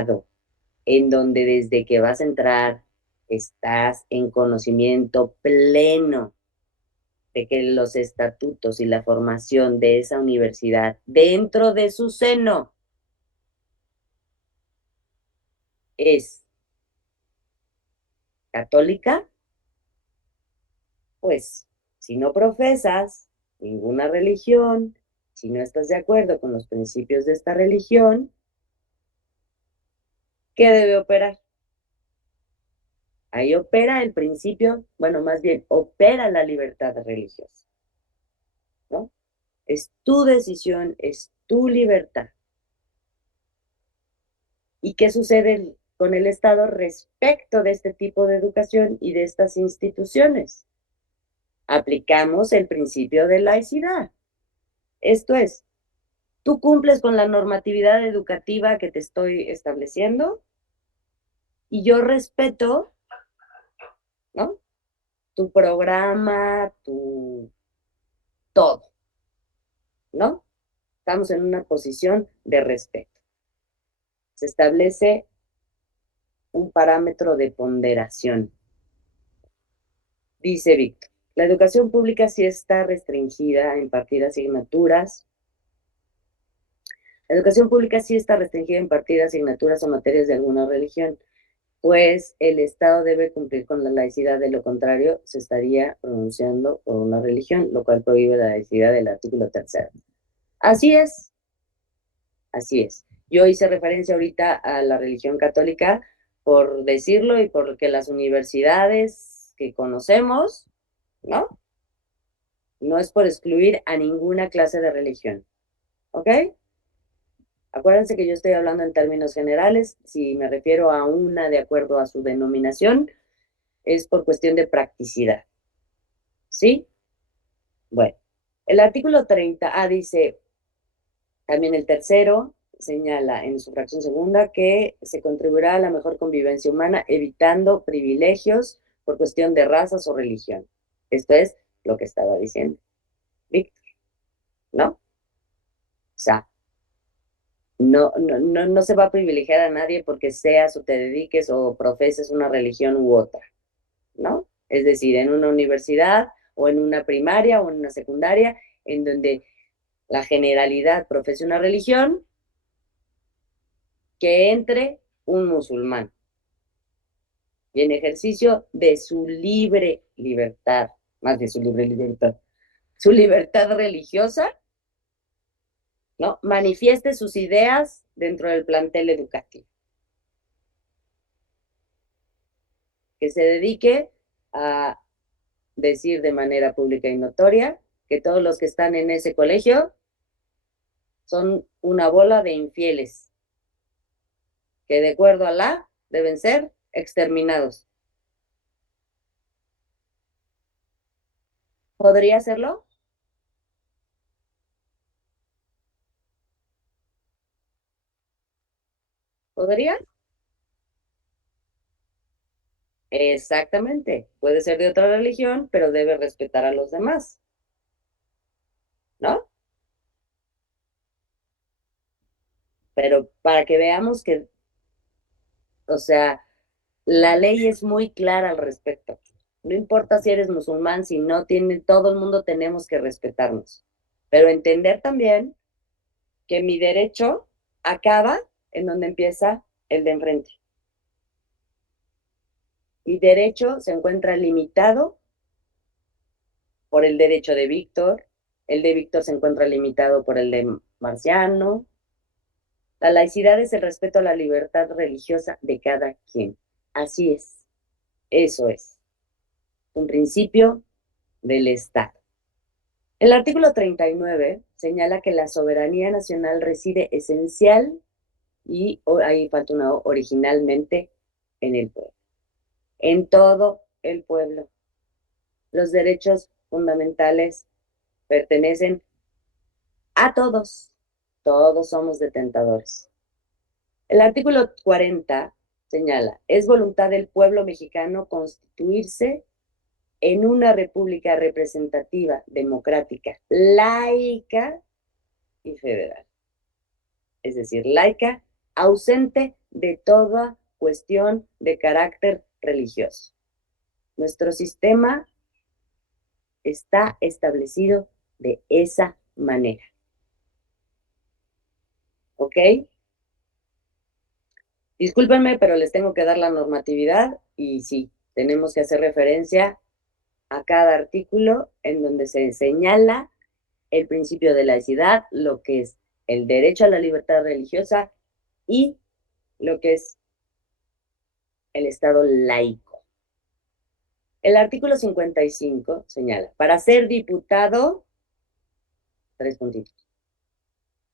Estado, en donde desde que vas a entrar estás en conocimiento pleno de que los estatutos y la formación de esa universidad dentro de su seno es católica, pues si no profesas ninguna religión, si no estás de acuerdo con los principios de esta religión, ¿qué debe operar? Ahí opera el principio, bueno, más bien opera la libertad religiosa, ¿no? Es tu decisión, es tu libertad. ¿Y qué sucede con el Estado respecto de este tipo de educación y de estas instituciones? Aplicamos el principio de laicidad. Esto es, tú cumples con la normatividad educativa que te estoy estableciendo y yo respeto, ¿no? Tu programa, tu todo, ¿no? Estamos en una posición de respeto. Se establece un parámetro de ponderación. Dice Víctor, la educación pública sí está restringida a impartir asignaturas. La educación pública sí está restringida a impartir asignaturas o materias de alguna religión, pues el Estado debe cumplir con la laicidad, de lo contrario se estaría pronunciando por una religión, lo cual prohíbe la laicidad del artículo 3. Así es, así es. Yo hice referencia ahorita a la religión católica por decirlo y porque las universidades que conocemos, ¿no? No es por excluir a ninguna clase de religión, ¿ok? Acuérdense que yo estoy hablando en términos generales. Si me refiero a una de acuerdo a su denominación, es por cuestión de practicidad. ¿Sí? Bueno, el artículo 30A dice, también el tercero señala en su fracción segunda que se contribuirá a la mejor convivencia humana evitando privilegios por cuestión de razas o religión. Esto es lo que estaba diciendo Víctor, ¿no? O sea, no se va a privilegiar a nadie porque seas o te dediques o profeses una religión u otra, ¿no? Es decir, en una universidad o en una primaria o en una secundaria, en donde la generalidad profese una religión, que entre un musulmán y en ejercicio de su libre libertad, más de su libre libertad, su libertad religiosa, ¿no? Manifieste sus ideas dentro del plantel educativo. Que se dedique a decir de manera pública y notoria que todos los que están en ese colegio son una bola de infieles, que de acuerdo a Alá deben ser exterminados. ¿Podría hacerlo? ¿Podría? Exactamente. Puede ser de otra religión, pero debe respetar a los demás, ¿no? Pero para que veamos que, o sea, la ley es muy clara al respecto. No importa si eres musulmán, si no tiene, todo el mundo tenemos que respetarnos. Pero entender también que mi derecho acaba en donde empieza el de enfrente. Mi derecho se encuentra limitado por el derecho de Víctor, el de Víctor se encuentra limitado por el de Marciano. La laicidad es el respeto a la libertad religiosa de cada quien. Así es, eso es un principio del Estado. El artículo 39 señala que la soberanía nacional reside esencial y ahí falta una originalmente en el pueblo, en todo el pueblo. Los derechos fundamentales pertenecen a todos. Todos somos detentadores. El artículo 40 señala, es voluntad del pueblo mexicano constituirse en una república representativa, democrática, laica y federal. Es decir, laica ausente de toda cuestión de carácter religioso. Nuestro sistema está establecido de esa manera. ¿Ok? Discúlpenme, pero les tengo que dar la normatividad y sí, tenemos que hacer referencia a cada artículo en donde se señala el principio de laicidad, lo que es el derecho a la libertad religiosa y lo que es el Estado laico. El artículo 55 señala, para ser diputado, 3 puntitos.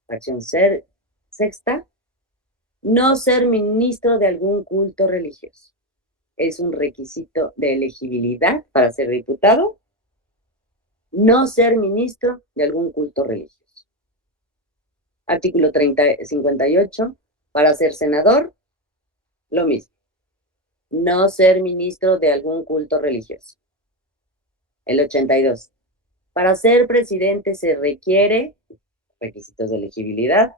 Acción sexta, no ser ministro de algún culto religioso. Es un requisito de elegibilidad para ser diputado, no ser ministro de algún culto religioso. Artículo 58, para ser senador, lo mismo. No ser ministro de algún culto religioso. El 82, para ser presidente se requiere, requisitos de elegibilidad,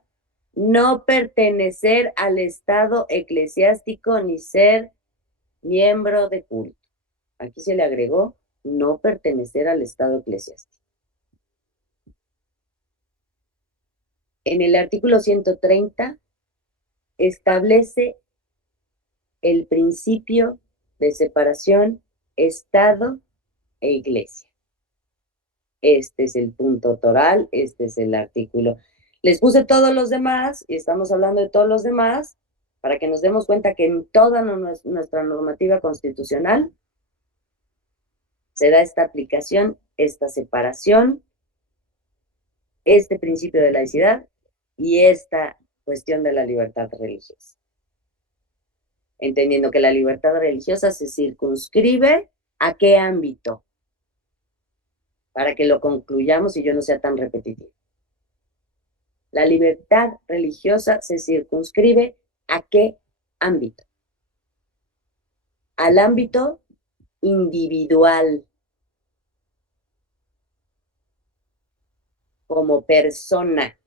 no pertenecer al estado eclesiástico ni ser miembro de culto. Aquí se le agregó no pertenecer al estado eclesiástico. En el artículo 130 establece el principio de separación Estado e Iglesia. Este es el punto toral, este es el artículo. Les puse todos los demás y estamos hablando de todos los demás para que nos demos cuenta que en toda nuestra normativa constitucional se da esta aplicación, esta separación, este principio de laicidad y esta cuestión de la libertad religiosa. Entendiendo que la libertad religiosa se circunscribe a qué ámbito, para que lo concluyamos y yo no sea tan repetitivo. La libertad religiosa se circunscribe a qué ámbito. Al ámbito individual, como persona.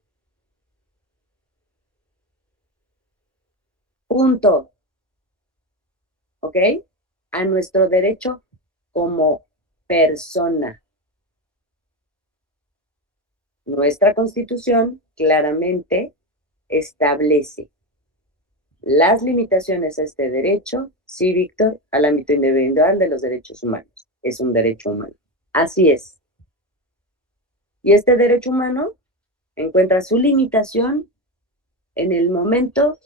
Punto. ¿Ok? A nuestro derecho como persona. Nuestra Constitución claramente establece las limitaciones a este derecho, sí, Víctor, al ámbito individual de los derechos humanos. Es un derecho humano. Así es. Y este derecho humano encuentra su limitación en el momento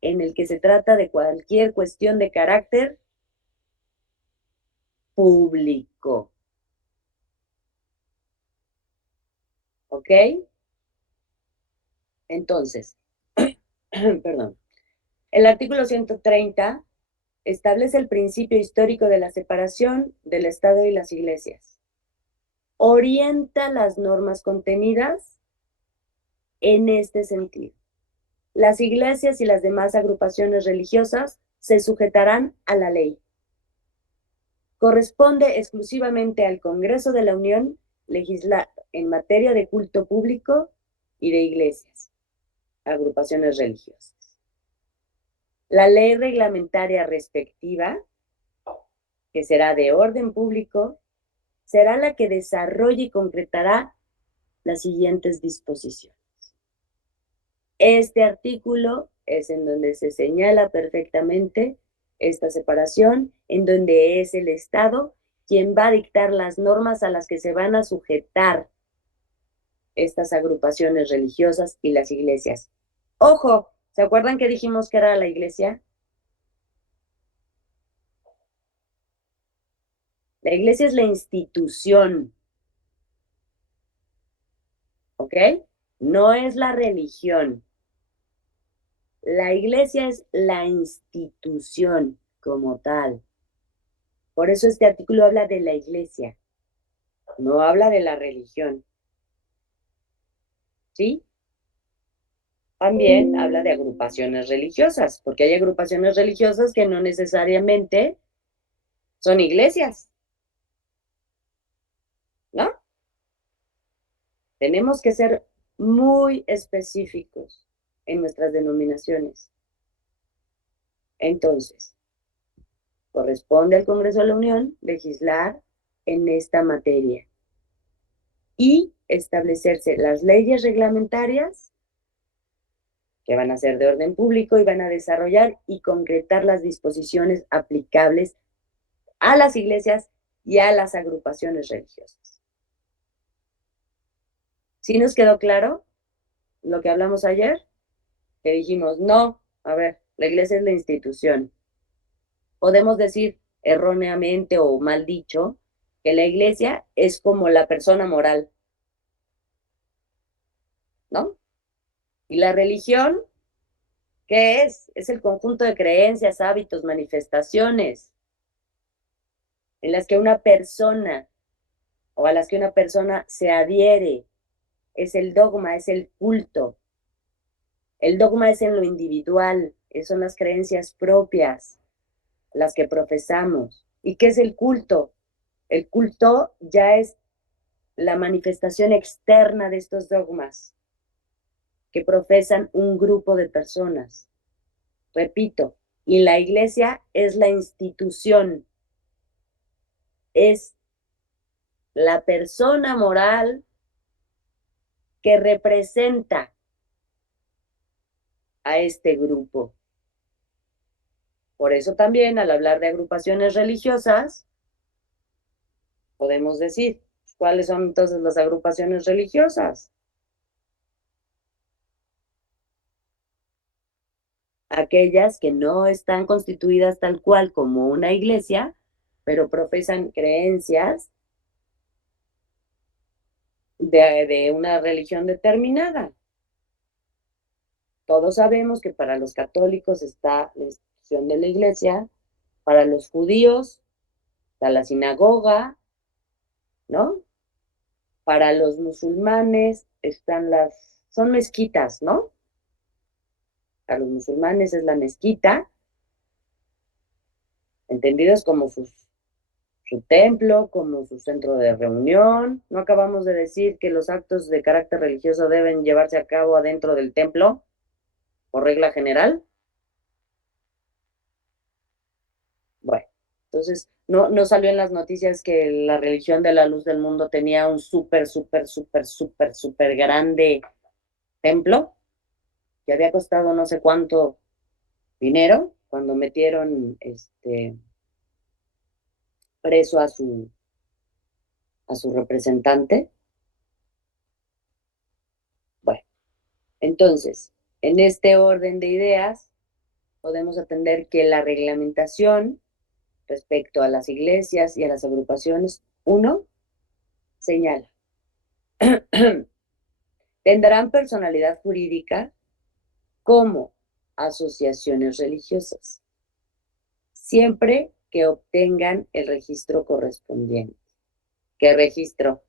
en el que se trata de cualquier cuestión de carácter público. ¿Ok? Entonces, perdón. El artículo 130 establece el principio histórico de la separación del Estado y las iglesias. Orienta las normas contenidas en este sentido. Las iglesias y las demás agrupaciones religiosas se sujetarán a la ley. Corresponde exclusivamente al Congreso de la Unión legislar en materia de culto público y de iglesias, agrupaciones religiosas. La ley reglamentaria respectiva, que será de orden público, será la que desarrolle y concretará las siguientes disposiciones. Este artículo es en donde se señala perfectamente esta separación, en donde es el Estado quien va a dictar las normas a las que se van a sujetar estas agrupaciones religiosas y las iglesias. Ojo, ¿se acuerdan que dijimos que era la iglesia? La iglesia es la institución, ¿ok? No es la religión. La iglesia es la institución como tal. Por eso este artículo habla de la iglesia, no habla de la religión. ¿Sí? También habla de agrupaciones religiosas, porque hay agrupaciones religiosas que no necesariamente son iglesias, ¿no? Tenemos que ser muy específicos. en nuestras denominaciones. Entonces, corresponde al Congreso de la Unión legislar en esta materia y establecerse las leyes reglamentarias que van a ser de orden público y van a desarrollar y concretar las disposiciones aplicables a las iglesias y a las agrupaciones religiosas. ¿Sí nos quedó claro lo que hablamos ayer? Que dijimos, no, a ver, la iglesia es la institución. Podemos decir erróneamente o mal dicho que la iglesia es como la persona moral, ¿no? Y la religión, ¿qué es? Es el conjunto de creencias, hábitos, manifestaciones en las que una persona o a las que una persona se adhiere. Es el dogma, es el culto. El dogma es en lo individual, son las creencias propias, las que profesamos. ¿Y qué es el culto? El culto ya es la manifestación externa de estos dogmas que profesan un grupo de personas. Repito, y la iglesia es la institución, es la persona moral que representa a este grupo. Por eso también al hablar de agrupaciones religiosas, podemos decir, ¿cuáles son entonces las agrupaciones religiosas? Aquellas que no están constituidas tal cual como una iglesia, pero profesan creencias de una religión determinada. Todos sabemos que para los católicos está la institución de la iglesia, para los judíos está la sinagoga, ¿no? Para los musulmanes son mezquitas, ¿no? Para los musulmanes es la mezquita, entendidos como su templo, como su centro de reunión. No acabamos de decir que los actos de carácter religioso deben llevarse a cabo adentro del templo, por regla general. Bueno, entonces no salió en las noticias que la religión de la luz del mundo tenía un súper grande templo que había costado no sé cuánto dinero cuando metieron preso a su representante. Bueno, entonces, en este orden de ideas, podemos atender que la reglamentación respecto a las iglesias y a las agrupaciones, uno, señala, tendrán personalidad jurídica como asociaciones religiosas, siempre que obtengan el registro correspondiente. ¿Qué registro?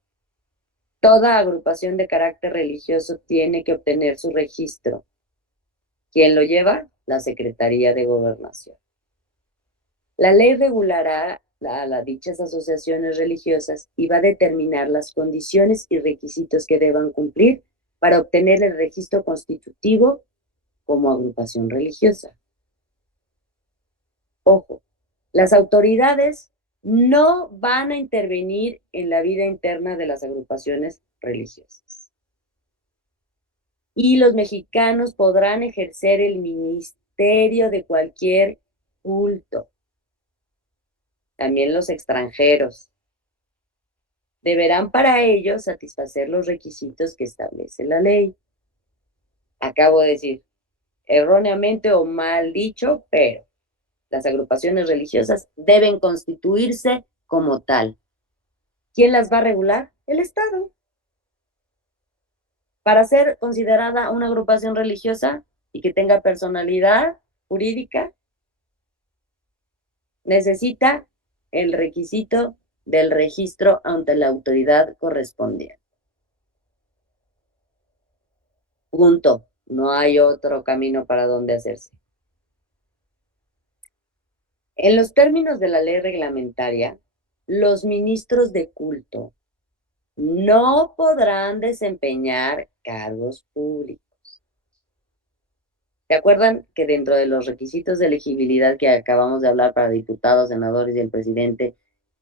Toda agrupación de carácter religioso tiene que obtener su registro. ¿Quién lo lleva? La Secretaría de Gobernación. La ley regulará a dichas asociaciones religiosas y va a determinar las condiciones y requisitos que deban cumplir para obtener el registro constitutivo como agrupación religiosa. Ojo, las autoridades no van a intervenir en la vida interna de las agrupaciones religiosas. Y los mexicanos podrán ejercer el ministerio de cualquier culto. También los extranjeros. Deberán para ello satisfacer los requisitos que establece la ley. Acabo de decir, erróneamente o mal dicho, pero las agrupaciones religiosas deben constituirse como tal. ¿Quién las va a regular? El Estado. Para ser considerada una agrupación religiosa y que tenga personalidad jurídica, necesita el requisito del registro ante la autoridad correspondiente. Punto. No hay otro camino para donde hacerse. En los términos de la ley reglamentaria, los ministros de culto no podrán desempeñar cargos públicos. ¿Se acuerdan que dentro de los requisitos de elegibilidad que acabamos de hablar para diputados, senadores y el presidente,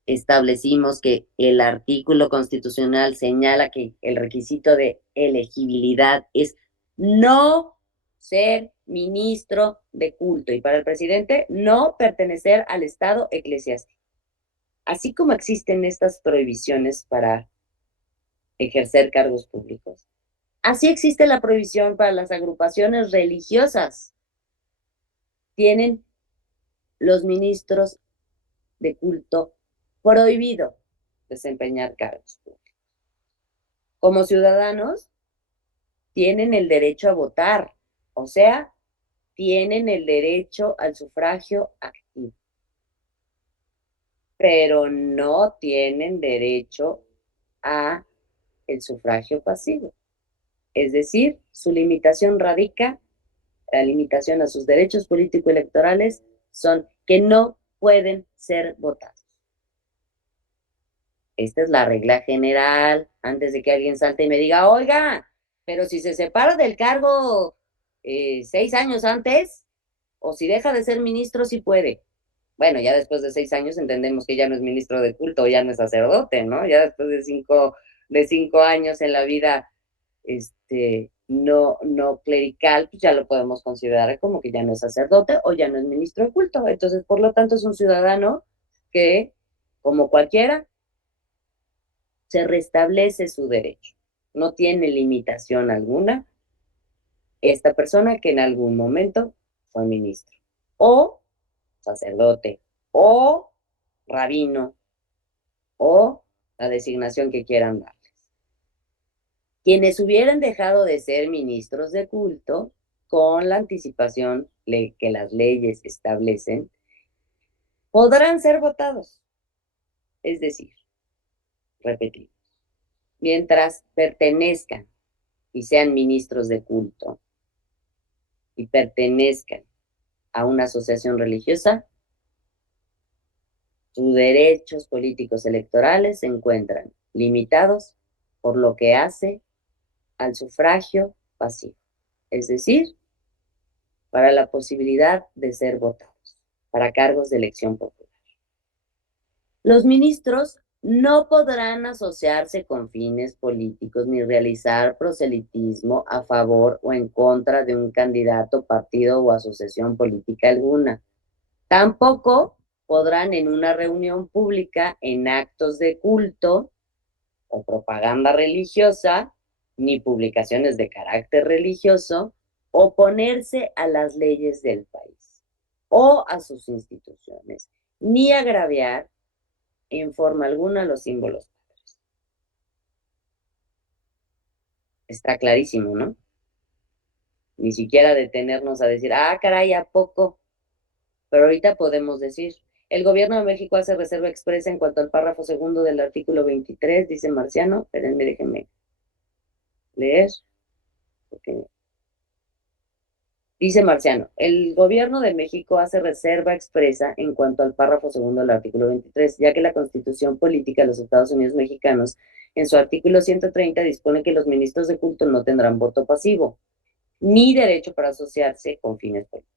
establecimos que el artículo constitucional señala que el requisito de elegibilidad es no ser ministro de culto y para el presidente no pertenecer al estado eclesiástico? Así como existen estas prohibiciones para ejercer cargos públicos, así existe la prohibición para las agrupaciones religiosas. Tienen los ministros de culto prohibido desempeñar cargos públicos. Como ciudadanos, tienen el derecho a votar, o sea, tienen el derecho al sufragio activo, pero no tienen derecho a el sufragio pasivo. Es decir, su limitación radica, la limitación a sus derechos político-electorales son que no pueden ser votados. Esta es la regla general, antes de que alguien salte y me diga, oiga, pero si se separa del cargo 6 años antes, o si deja de ser ministro, sí puede. Bueno, ya después de 6 años entendemos que ya no es ministro de culto, ya no es sacerdote, ¿no? Ya después de cinco años en la vida no clerical, pues ya lo podemos considerar como que ya no es sacerdote o ya no es ministro de culto. Entonces, por lo tanto, es un ciudadano que, como cualquiera, se restablece su derecho. No tiene limitación alguna esta persona que en algún momento fue ministro, o sacerdote, o rabino, o la designación que quieran darles. Quienes hubieran dejado de ser ministros de culto, con la anticipación que las leyes establecen, podrán ser votados. Es decir, repetimos, mientras pertenezcan y sean ministros de culto y pertenezcan a una asociación religiosa, sus derechos políticos electorales se encuentran limitados por lo que hace al sufragio pasivo, es decir, para la posibilidad de ser votados para cargos de elección popular. Los ministros no podrán asociarse con fines políticos ni realizar proselitismo a favor o en contra de un candidato, partido o asociación política alguna. Tampoco podrán en una reunión pública, en actos de culto o propaganda religiosa, ni publicaciones de carácter religioso, oponerse a las leyes del país o a sus instituciones, ni agraviar en forma alguna los símbolos patrios. Está clarísimo, ¿no? Ni siquiera detenernos a decir, caray, ¿a poco? Pero ahorita podemos decir, el gobierno de México hace reserva expresa en cuanto al párrafo segundo del artículo 23, dice Marciano, espérenme, déjenme leer, porque dice Marciano, el gobierno de México hace reserva expresa en cuanto al párrafo segundo del artículo 23, ya que la Constitución Política de los Estados Unidos Mexicanos, en su artículo 130, dispone que los ministros de culto no tendrán voto pasivo, ni derecho para asociarse con fines políticos.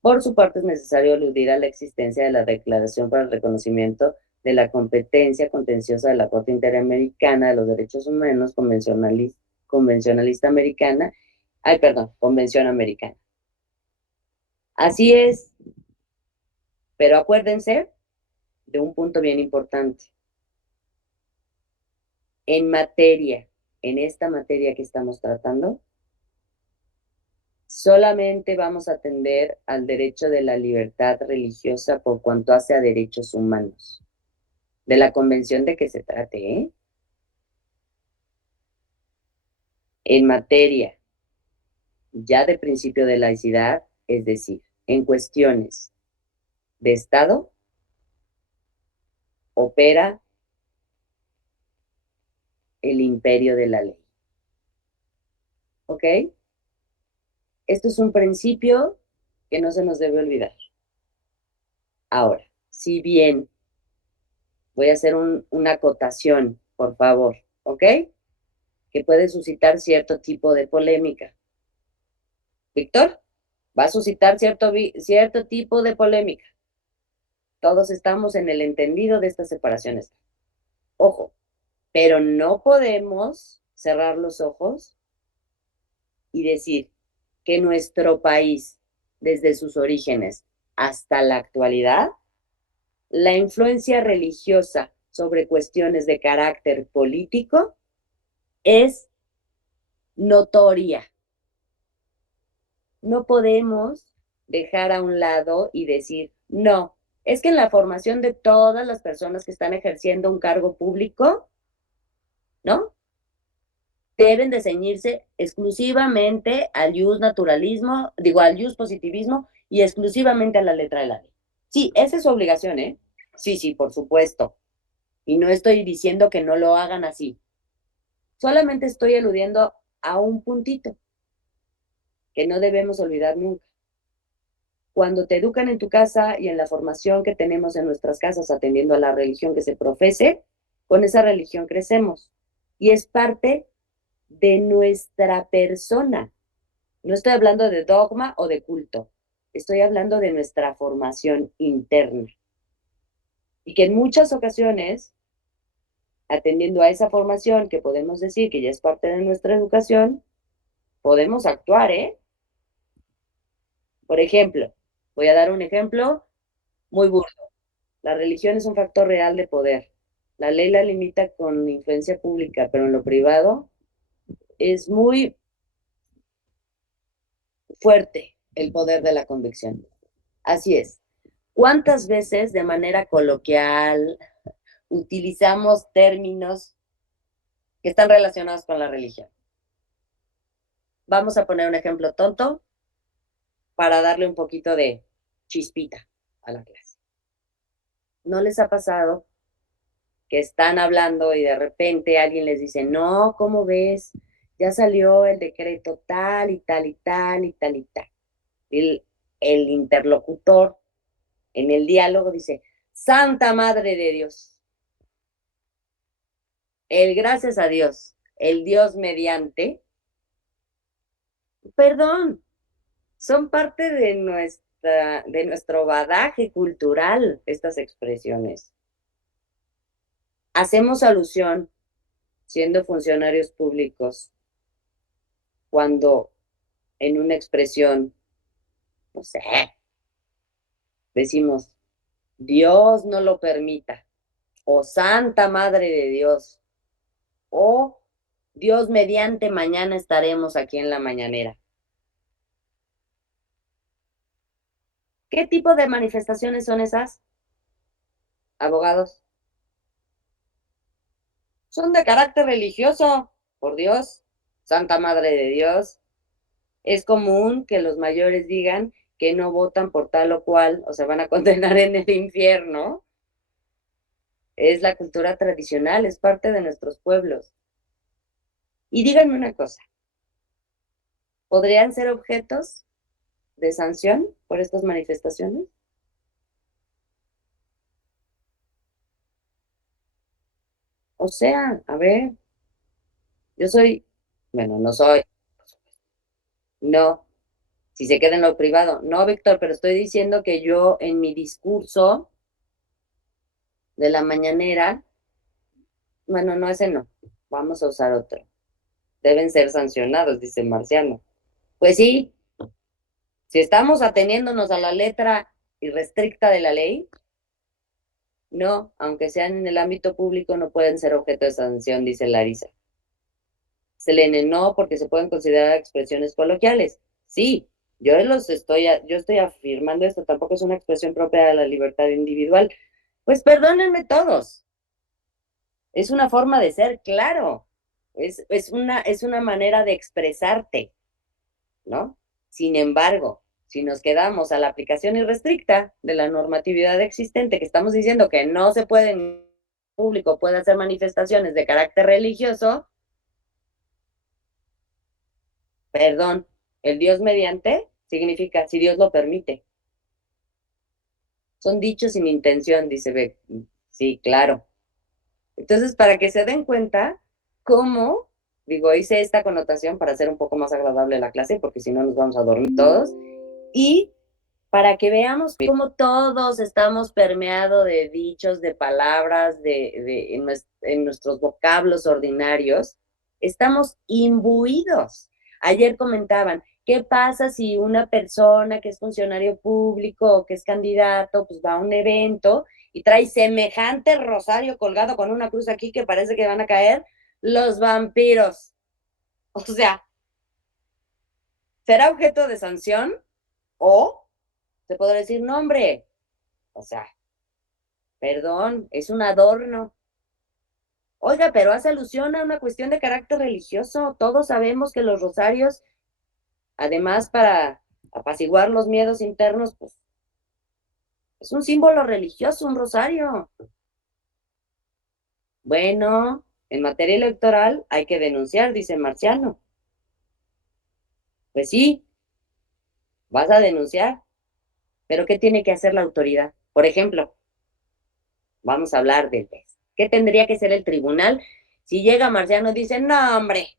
Por su parte, es necesario aludir a la existencia de la Declaración para el Reconocimiento de la Competencia Contenciosa de la Corte Interamericana de los Derechos Humanos, convencionalista americana, Convención Americana. Así es, pero acuérdense de un punto bien importante. En esta materia que estamos tratando, solamente vamos a atender al derecho de la libertad religiosa por cuanto hace a derechos humanos. De la convención de que se trate, ¿eh? En materia ya de principio de laicidad, es decir, en cuestiones de Estado, opera el imperio de la ley. ¿Ok? Esto es un principio que no se nos debe olvidar. Ahora, si bien voy a hacer una acotación, por favor, ¿ok? Que puede suscitar cierto tipo de polémica. Víctor, Va a suscitar cierto tipo de polémica. Todos estamos en el entendido de estas separaciones. Ojo, pero no podemos cerrar los ojos y decir que nuestro país, desde sus orígenes hasta la actualidad, la influencia religiosa sobre cuestiones de carácter político es notoria. No podemos dejar a un lado y decir, no, es que en la formación de todas las personas que están ejerciendo un cargo público, ¿no? Deben de ceñirse exclusivamente al ius naturalismo, digo, al ius positivismo y exclusivamente a la letra de la ley. Sí, esa es su obligación, ¿eh? Sí, sí, por supuesto. Y no estoy diciendo que no lo hagan así. Solamente estoy eludiendo a un puntito que no debemos olvidar nunca. Cuando te educan en tu casa y en la formación que tenemos en nuestras casas atendiendo a la religión que se profese, con esa religión crecemos. Y es parte de nuestra persona. No estoy hablando de dogma o de culto. Estoy hablando de nuestra formación interna. Y que en muchas ocasiones, atendiendo a esa formación que podemos decir que ya es parte de nuestra educación, podemos actuar, ¿eh? Por ejemplo, voy a dar un ejemplo muy burdo. La religión es un factor real de poder. La ley la limita con influencia pública, pero en lo privado es muy fuerte el poder de la convicción. Así es. ¿Cuántas veces de manera coloquial utilizamos términos que están relacionados con la religión? Vamos a poner un ejemplo tonto para darle un poquito de chispita a la clase. ¿No les ha pasado que están hablando y de repente alguien les dice, no, ¿cómo ves? Ya salió el decreto tal y tal y tal y tal y tal? El interlocutor en el diálogo dice, Santa Madre de Dios, el gracias a Dios, el Dios mediante, perdón, son parte de nuestro bagaje cultural estas expresiones. Hacemos alusión, siendo funcionarios públicos, cuando en una expresión, no sé, decimos, Dios no lo permita, o Santa Madre de Dios, o Dios mediante mañana estaremos aquí en la mañanera. ¿Qué tipo de manifestaciones son esas, abogados? Son de carácter religioso, por Dios, Santa Madre de Dios. Es común que los mayores digan que no votan por tal o cual o se van a condenar en el infierno. Es la cultura tradicional, es parte de nuestros pueblos. Y díganme una cosa, ¿podrían ser objetos de sanción por estas manifestaciones? O sea, a ver, yo soy, bueno, no soy, no, si se queda en lo privado, no, Víctor, pero estoy diciendo que yo en mi discurso de la mañanera, bueno, no, ese no, vamos a usar otro. Deben ser sancionados, dice Marciano. Pues sí, si estamos ateniéndonos a la letra irrestricta de la ley, no, aunque sean en el ámbito público, no pueden ser objeto de sanción, dice Larisa. Selene, no, porque se pueden considerar expresiones coloquiales. Sí, yo estoy afirmando esto, tampoco es una expresión propia de la libertad individual. Pues perdónenme todos, es una forma de ser, claro, es una manera de expresarte, ¿no? Sin embargo, si nos quedamos a la aplicación irrestricta de la normatividad existente, que estamos diciendo que no se puede en público, puede hacer manifestaciones de carácter religioso, perdón, el Dios mediante significa si Dios lo permite. Son dichos sin intención, dice Beck. Sí, claro. Entonces, para que se den cuenta cómo, digo, hice esta connotación para hacer un poco más agradable la clase, porque si no nos vamos a dormir todos, Y para que veamos cómo todos estamos permeados de dichos, de palabras, en nuestros vocablos ordinarios, estamos imbuidos. Ayer comentaban, ¿qué pasa si una persona que es funcionario público o que es candidato, pues va a un evento y trae semejante rosario colgado con una cruz aquí que parece que van a caer los vampiros? O sea, ¿será objeto de sanción o se podrá decir, no, hombre, o sea, perdón, es un adorno? Oiga, pero hace alusión a una cuestión de carácter religioso. Todos sabemos que los rosarios, además para apaciguar los miedos internos, pues es un símbolo religioso, un rosario. Bueno, en materia electoral hay que denunciar, dice Marciano. Pues sí, vas a denunciar, pero ¿qué tiene que hacer la autoridad? Por ejemplo, vamos a hablar del PES. ¿Qué tendría que ser el tribunal si llega Marciano y dice, no, hombre,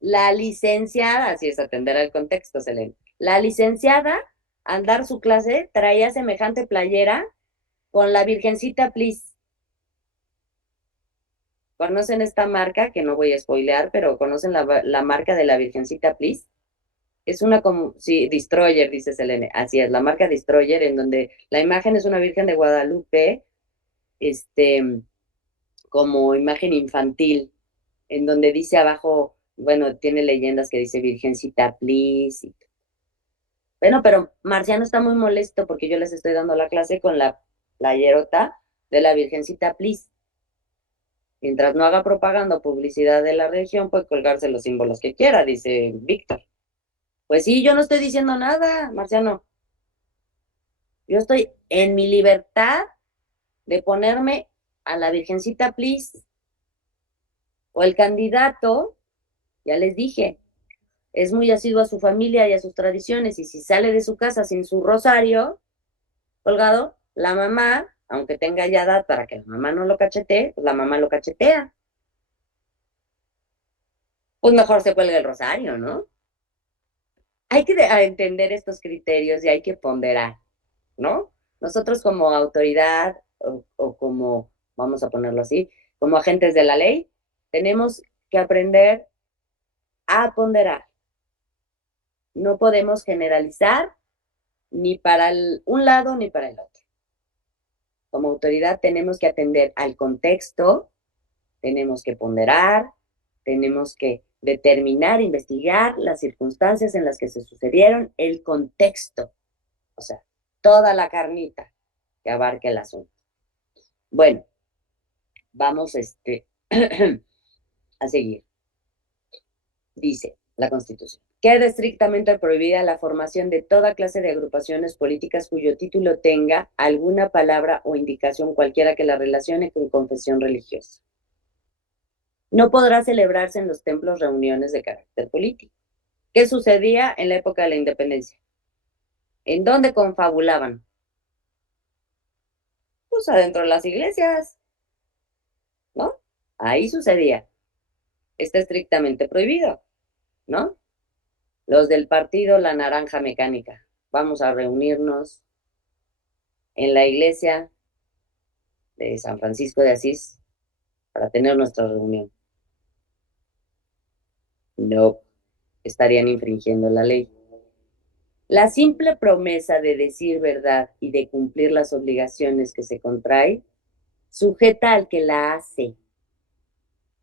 la licenciada, así es atender al contexto, Selene, la licenciada, al dar su clase, traía semejante playera con la Virgencita Please? ¿Conocen esta marca? Que no voy a spoilear, pero ¿conocen la marca de la Virgencita Please? Es una como, sí, Destroyer, dice Selene. Así es, la marca Destroyer, en donde la imagen es una Virgen de Guadalupe, este, como imagen infantil, en donde dice abajo, bueno, tiene leyendas que dice Virgencita Please. Bueno, pero Marciano está muy molesto porque yo les estoy dando la clase con la playerota de la Virgencita Please. Mientras no haga propaganda o publicidad de la región, puede colgarse los símbolos que quiera, dice Víctor. Pues sí, yo no estoy diciendo nada, Marciano. Yo estoy en mi libertad de ponerme a la Virgencita Please o el candidato, ya les dije, es muy asiduo a su familia y a sus tradiciones, y si sale de su casa sin su rosario colgado, la mamá, aunque tenga ya edad para que la mamá no lo cachetee, pues la mamá lo cachetea. Pues mejor se cuelga el rosario, ¿no? Hay que entender estos criterios y hay que ponderar, ¿no? Nosotros como autoridad o como, vamos a ponerlo así, como agentes de la ley, tenemos que aprender a ponderar. No podemos generalizar ni para un lado ni para el otro. Como autoridad tenemos que atender al contexto, tenemos que ponderar, tenemos que determinar, investigar las circunstancias en las que se sucedieron, el contexto, o sea, toda la carnita que abarca el asunto. Bueno, vamos a seguir. Dice la Constitución: queda estrictamente prohibida la formación de toda clase de agrupaciones políticas cuyo título tenga alguna palabra o indicación cualquiera que la relacione con confesión religiosa. No podrá celebrarse en los templos reuniones de carácter político. ¿Qué sucedía en la época de la independencia? ¿En dónde confabulaban? Pues adentro de las iglesias, ¿no? Ahí sucedía. Está estrictamente prohibido, ¿no? Los del partido La Naranja Mecánica. Vamos a reunirnos en la iglesia de San Francisco de Asís para tener nuestra reunión. No, estarían infringiendo la ley. La simple promesa de decir verdad y de cumplir las obligaciones que se contrae sujeta al que la hace,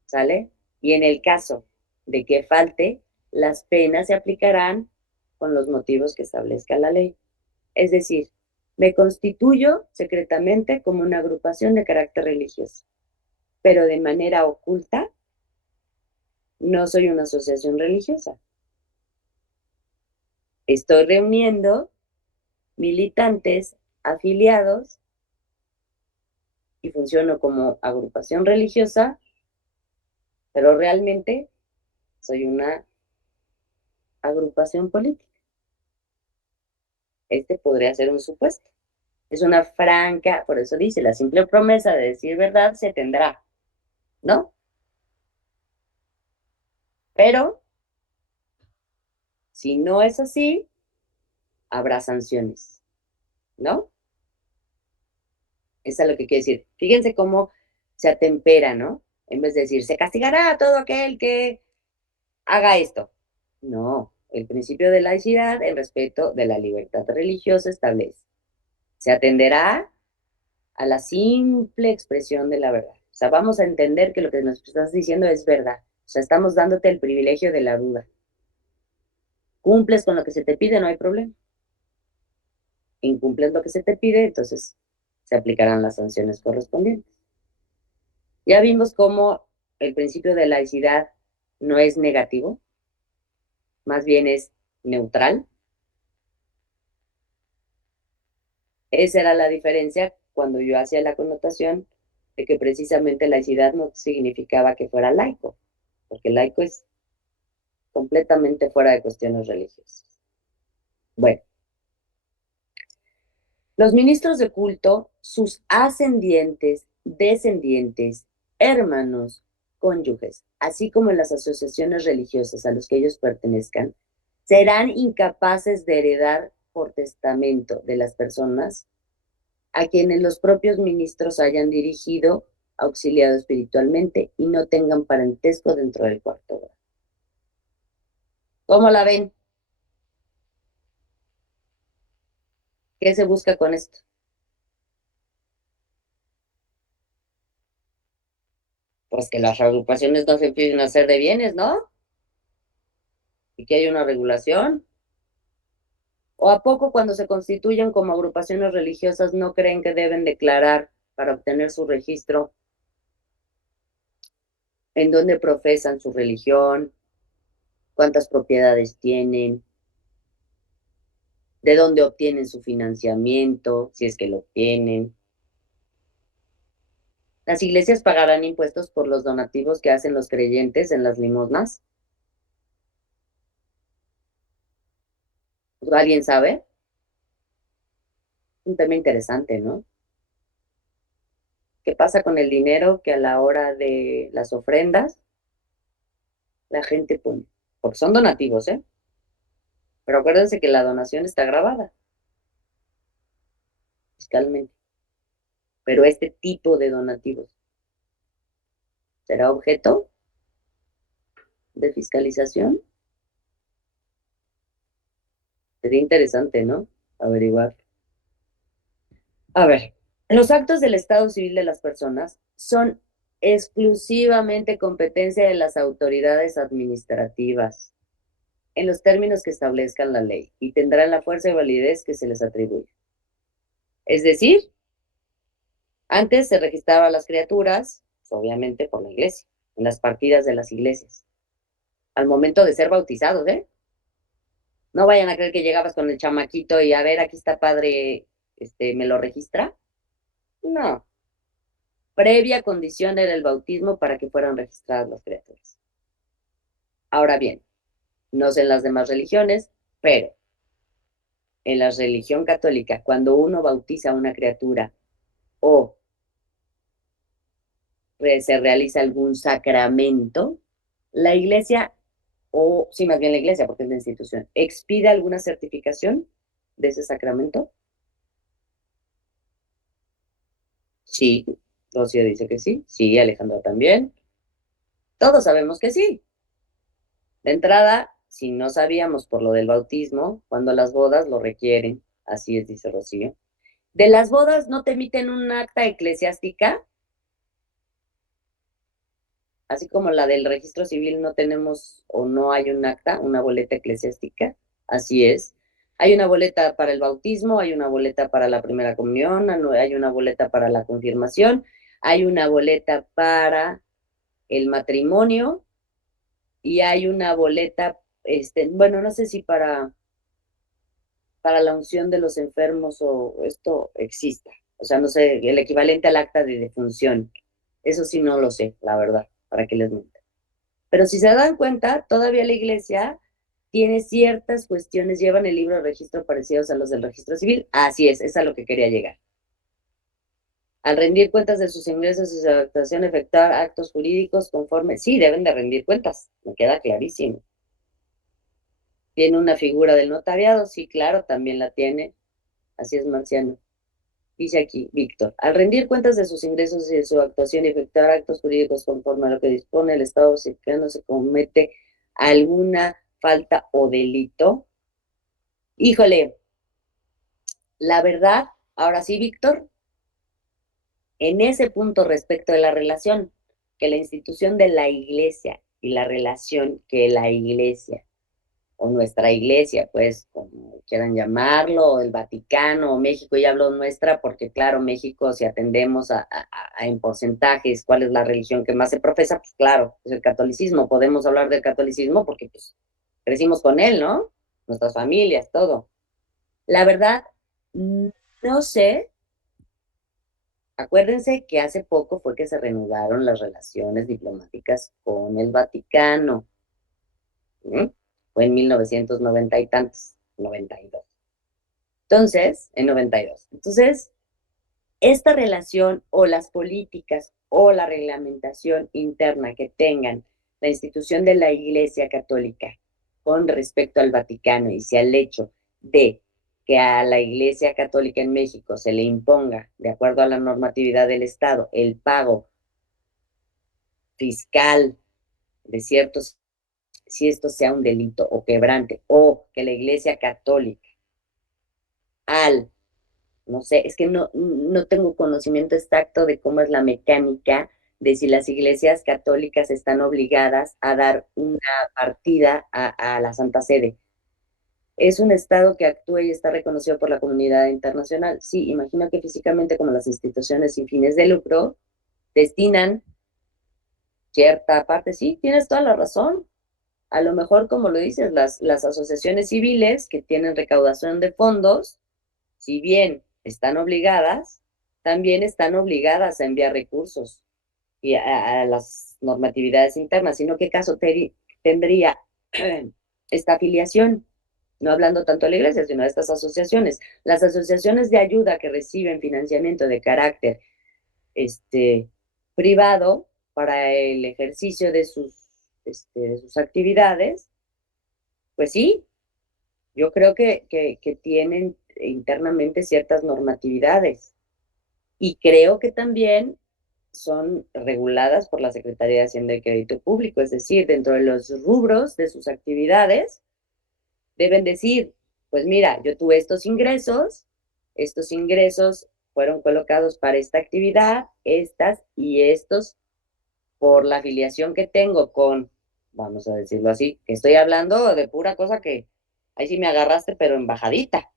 ¿sale? Y en el caso de que falte, las penas se aplicarán con los motivos que establezca la ley. Es decir, me constituyo secretamente como una agrupación de carácter religioso, pero de manera oculta no soy una asociación religiosa. Estoy reuniendo militantes afiliados y funciono como agrupación religiosa, pero realmente soy una agrupación política. Este podría ser un supuesto. Es una franca, por eso dice, la simple promesa de decir verdad se tendrá, ¿no? Pero si no es así, habrá sanciones, ¿no? Eso es lo que quiere decir. Fíjense cómo se atempera, ¿no? En vez de decir, se castigará a todo aquel que haga esto. No, el principio de laicidad, el respeto de la libertad religiosa establece. Se atenderá a la simple expresión de la verdad. O sea, vamos a entender que lo que nos estás diciendo es verdad. O sea, estamos dándote el privilegio de la duda. Cumples con lo que se te pide, no hay problema. Incumples lo que se te pide, entonces se aplicarán las sanciones correspondientes. Ya vimos cómo el principio de laicidad no es negativo, más bien es neutral. Esa era la diferencia cuando yo hacía la connotación de que precisamente laicidad no significaba que fuera laico, porque laico es completamente fuera de cuestiones religiosas. Bueno, los ministros de culto, sus ascendientes, descendientes, hermanos, cónyuges, así como las asociaciones religiosas a los que ellos pertenezcan, serán incapaces de heredar por testamento de las personas a quienes los propios ministros hayan dirigido, auxiliado espiritualmente y no tengan parentesco dentro del cuarto grado. ¿Cómo la ven? ¿Qué se busca con esto? Pues que las agrupaciones no se empiecen a hacer de bienes, ¿no? Y que haya una regulación. ¿O a poco cuando se constituyen como agrupaciones religiosas no creen que deben declarar para obtener su registro en dónde profesan su religión, cuántas propiedades tienen, de dónde obtienen su financiamiento, si es que lo obtienen? Las iglesias pagarán impuestos por los donativos que hacen los creyentes en las limosnas. ¿Alguien sabe? Un tema interesante, ¿no? ¿Qué pasa con el dinero que a la hora de las ofrendas la gente pone? Porque son donativos, ¿eh? Pero acuérdense que la donación está grabada fiscalmente. Pero este tipo de donativos será objeto de fiscalización. Sería interesante, ¿no? Averiguar. A ver, los actos del estado civil de las personas son exclusivamente competencia de las autoridades administrativas en los términos que establezcan la ley y tendrán la fuerza y validez que se les atribuye. Es decir, antes se registraban las criaturas, pues, obviamente por la iglesia, en las partidas de las iglesias, al momento de ser bautizados, ¿eh? No vayan a creer que llegabas con el chamaquito y a ver, aquí está padre, ¿me lo registra? No, previa condición era el bautismo para que fueran registradas las criaturas. Ahora bien, no sé en las demás religiones, pero en la religión católica, cuando uno bautiza a una criatura o se realiza algún sacramento, la iglesia, o sí, más bien la iglesia, porque es la institución, expide alguna certificación de ese sacramento. Sí, Rocío dice que sí, sí, Alejandro también. Todos sabemos que sí. De entrada, si no sabíamos por lo del bautismo, cuando las bodas lo requieren, así es, dice Rocío. De las bodas no te emiten un acta eclesiástica, así como la del registro civil no tenemos o no hay un acta, una boleta eclesiástica, así es. Hay una boleta para el bautismo, hay una boleta para la primera comunión, hay una boleta para la confirmación, hay una boleta para el matrimonio y hay una boleta, bueno, no sé si para la unción de los enfermos o esto exista. O sea, no sé, el equivalente al acta de defunción. Eso sí no lo sé, la verdad, para qué les miento. Pero si se dan cuenta, todavía la iglesia tiene ciertas cuestiones, llevan el libro de registro parecidos a los del registro civil. Así es a lo que quería llegar. Al rendir cuentas de sus ingresos y su actuación, efectuar actos jurídicos conforme, sí, deben de rendir cuentas, me queda clarísimo. ¿Tiene una figura del notariado? Sí, claro, también la tiene. Así es, Marciano. Dice aquí, Víctor, al rendir cuentas de sus ingresos y de su actuación y efectuar actos jurídicos conforme a lo que dispone el Estado mexicano, se comete alguna falta o delito. Híjole, la verdad, ahora sí, Víctor, en ese punto respecto de la relación, que la institución de la iglesia y la relación que la iglesia o nuestra iglesia, pues, como quieran llamarlo, o el Vaticano, o México, y hablo nuestra, porque claro, México, si atendemos en porcentajes cuál es la religión que más se profesa, pues claro, es el catolicismo. Podemos hablar del catolicismo porque pues crecimos con él, ¿no? Nuestras familias, todo. La verdad, no sé. Acuérdense que hace poco fue que se reanudaron las relaciones diplomáticas con el Vaticano. ¿Mm? Fue en 1990 y tantos, 92. Entonces, en 92. Entonces, esta relación o las políticas o la reglamentación interna que tengan la institución de la Iglesia Católica con respecto al Vaticano y si al hecho de que a la Iglesia Católica en México se le imponga, de acuerdo a la normatividad del Estado, el pago fiscal de ciertos, si esto sea un delito o quebrante, o que la Iglesia Católica al, no sé, es que no tengo conocimiento exacto de cómo es la mecánica de si las iglesias católicas están obligadas a dar una partida a la Santa Sede. Es un Estado que actúa y está reconocido por la comunidad internacional. Sí, imagino que físicamente, como las instituciones sin fines de lucro, destinan cierta parte. Sí, tienes toda la razón. A lo mejor, como lo dices, las asociaciones civiles que tienen recaudación de fondos, si bien están obligadas, también están obligadas a enviar recursos y a las normatividades internas, sino qué caso tendría esta afiliación, no hablando tanto de la iglesia, sino de estas asociaciones. Las asociaciones de ayuda que reciben financiamiento de carácter privado para el ejercicio de sus actividades, pues sí, yo creo que tienen internamente ciertas normatividades y creo que también son reguladas por la Secretaría de Hacienda y Crédito Público, es decir, dentro de los rubros de sus actividades, deben decir, pues mira, yo tuve estos ingresos fueron colocados para esta actividad, estas y estos por la afiliación que tengo con, vamos a decirlo así, que estoy hablando de pura cosa que ahí sí me agarraste, pero en bajadita,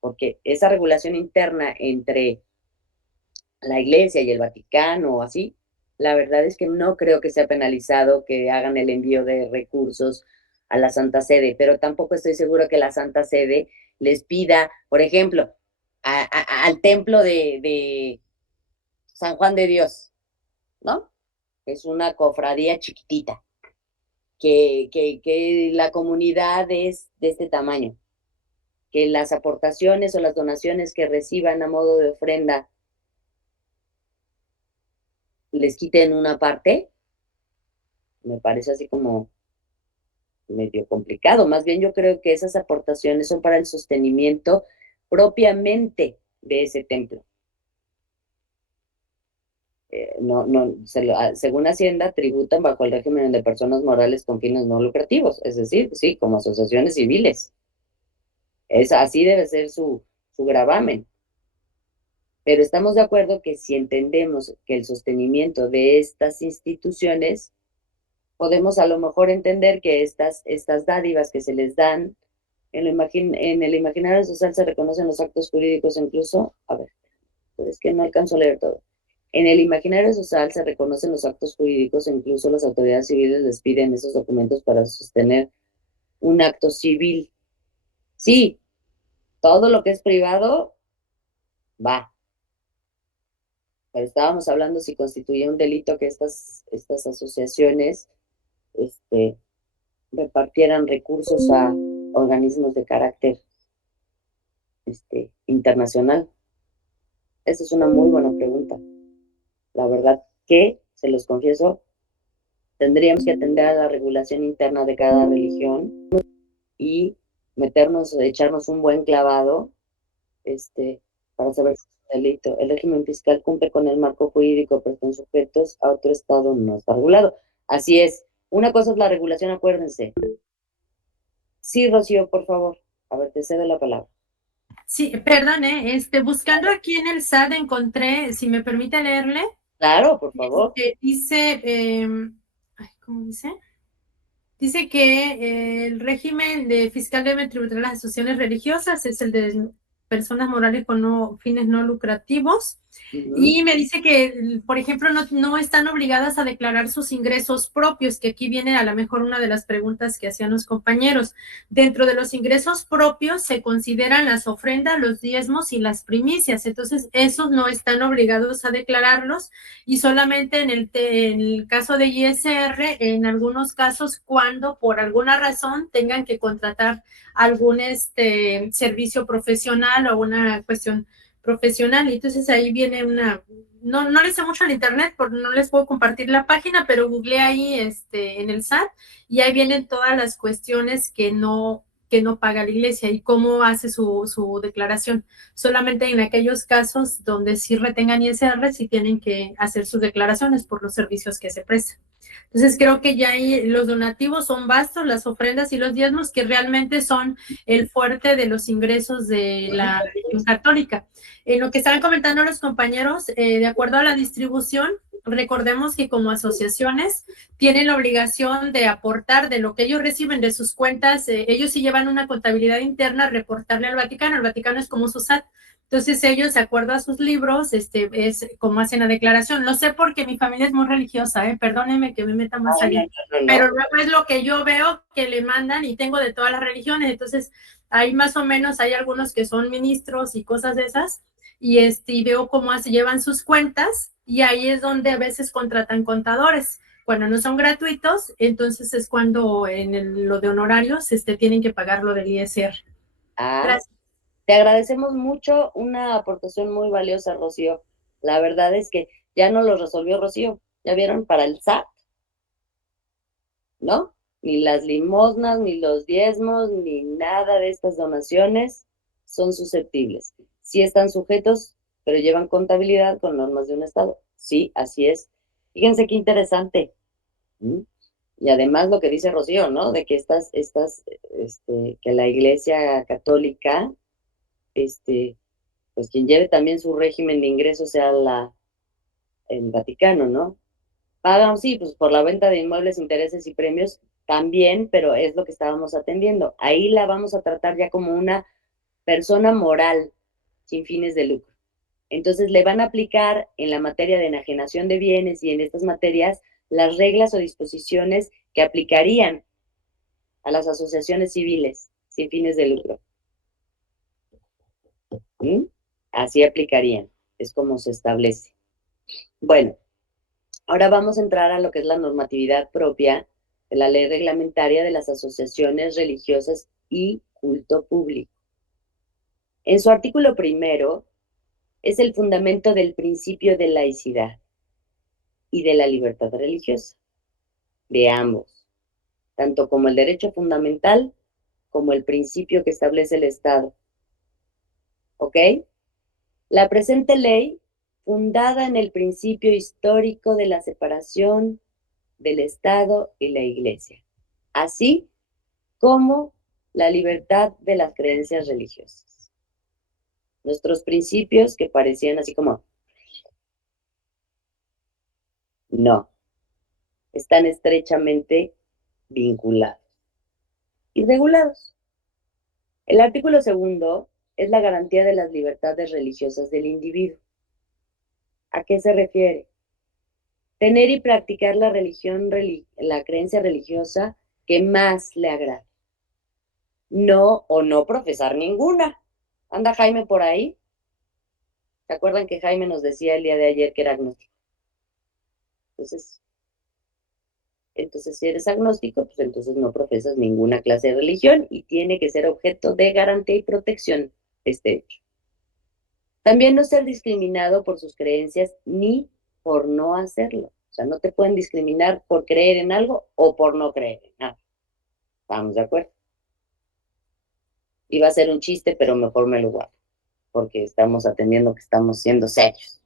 porque esa regulación interna entre la Iglesia y el Vaticano o así, la verdad es que no creo que sea penalizado que hagan el envío de recursos a la Santa Sede, pero tampoco estoy seguro que la Santa Sede les pida, por ejemplo, al templo de San Juan de Dios, ¿no? Es una cofradía chiquitita, que la comunidad es de este tamaño, que las aportaciones o las donaciones que reciban a modo de ofrenda les quiten una parte, me parece así como medio complicado. Más bien yo creo que esas aportaciones son para el sostenimiento propiamente de ese templo. Según Hacienda, tributan bajo el régimen de personas morales con fines no lucrativos, es decir, sí, como asociaciones civiles. Así debe ser su gravamen. Pero estamos de acuerdo que si entendemos que el sostenimiento de estas instituciones, podemos a lo mejor entender que estas dádivas que se les dan, en el imaginario social se reconocen los actos jurídicos incluso, a ver, pues es que no alcanzo a leer todo. En el imaginario social se reconocen los actos jurídicos e incluso las autoridades civiles les piden esos documentos para sostener un acto civil. Sí, todo lo que es privado va, pero estábamos hablando si constituía un delito que estas asociaciones este, repartieran recursos a organismos de carácter internacional. Esa es una muy buena pregunta. La verdad que, se los confieso, tendríamos que atender a la regulación interna de cada religión y meternos, echarnos un buen clavado, para saber si es un delito. El régimen fiscal cumple con el marco jurídico, pero están sujetos a otro estado no está regulado. Así es. Una cosa es la regulación, acuérdense. Sí, Rocío, por favor. A ver, te cedo la palabra. Sí, perdón, buscando aquí en el SAT encontré, si me permite leerle, Claro, por favor. dice, ¿cómo dice? Dice que el régimen de fiscal debe tributar las asociaciones religiosas, es el de personas morales con fines no lucrativos. Ujú. Y me dice que, por ejemplo, no están obligadas a declarar sus ingresos propios, que aquí viene a lo mejor una de las preguntas que hacían los compañeros. Dentro de los ingresos propios se consideran las ofrendas, los diezmos y las primicias. Entonces, esos no están obligados a declararlos y solamente en el caso de ISR, en algunos casos, cuando por alguna razón tengan que contratar algún servicio profesional o una cuestión profesional. Y entonces ahí viene no le sé mucho al internet, porque no les puedo compartir la página, pero googleé ahí en el SAT y ahí vienen todas las cuestiones que no paga la iglesia y cómo hace su declaración. Solamente en aquellos casos donde sí retengan ISR, sí tienen que hacer sus declaraciones por los servicios que se prestan. Entonces creo que ya ahí los donativos son vastos, las ofrendas y los diezmos que realmente son el fuerte de los ingresos de la religión católica. En lo que estaban comentando los compañeros, de acuerdo a la distribución, recordemos que como asociaciones tienen la obligación de aportar de lo que ellos reciben de sus cuentas, ellos sí llevan una contabilidad interna, reportarle al Vaticano. El Vaticano es como su SAT. Entonces ellos, de acuerdo a sus libros, es como hacen la declaración. Lo sé porque mi familia es muy religiosa, perdónenme que me meta más Ah, no, allá. no, no, Pero no. luego es lo que yo veo que le mandan y tengo de todas las religiones. Entonces, ahí más o menos hay algunos que son ministros y cosas de esas. Y veo cómo llevan sus cuentas y ahí es donde a veces contratan contadores. Cuando no son gratuitos, entonces es cuando lo de honorarios tienen que pagar lo del ISR. Ah, Gracias. te agradecemos mucho, una aportación muy valiosa, Rocío. La verdad es que ya no lo resolvió Rocío. ¿Ya vieron? Para el SAT, ¿no? Ni las limosnas, ni los diezmos, ni nada de estas donaciones son susceptibles. Sí están sujetos, pero llevan contabilidad con normas de un estado. Sí, así es. Fíjense qué interesante. ¿Mm? Y además lo que dice Rocío, ¿no? De que que la Iglesia Católica, pues quien lleve también su régimen de ingresos sea el Vaticano, ¿no? Pagan, sí, pues por la venta de inmuebles, intereses y premios también, pero es lo que estábamos atendiendo. Ahí la vamos a tratar ya como una persona moral sin fines de lucro. Entonces le van a aplicar en la materia de enajenación de bienes y en estas materias las reglas o disposiciones que aplicarían a las asociaciones civiles sin fines de lucro. ¿Mm? Así aplicarían, es como se establece. Bueno, ahora vamos a entrar a lo que es la normatividad propia de la ley reglamentaria de las asociaciones religiosas y culto público. En su artículo primero es el fundamento del principio de laicidad y de la libertad religiosa, de ambos, tanto como el derecho fundamental como el principio que establece el Estado. ¿Ok? La presente ley, fundada en el principio histórico de la separación del Estado y la Iglesia, así como la libertad de las creencias religiosas. Nuestros principios que parecían así como, no, están estrechamente vinculados y regulados. El artículo segundo es la garantía de las libertades religiosas del individuo. ¿A qué se refiere? Tener y practicar la religión, la creencia religiosa que más le agrade. No o no profesar ninguna. ¿Anda Jaime por ahí? ¿Se acuerdan que Jaime nos decía el día de ayer que era agnóstico? Entonces, si eres agnóstico, pues entonces no profesas ninguna clase de religión y tiene que ser objeto de garantía y protección este hecho. También no ser discriminado por sus creencias ni por no hacerlo. O sea, no te pueden discriminar por creer en algo o por no creer en nada. ¿Estamos de acuerdo? Iba a ser un chiste, pero mejor me lo guardo, porque estamos atendiendo que estamos siendo serios,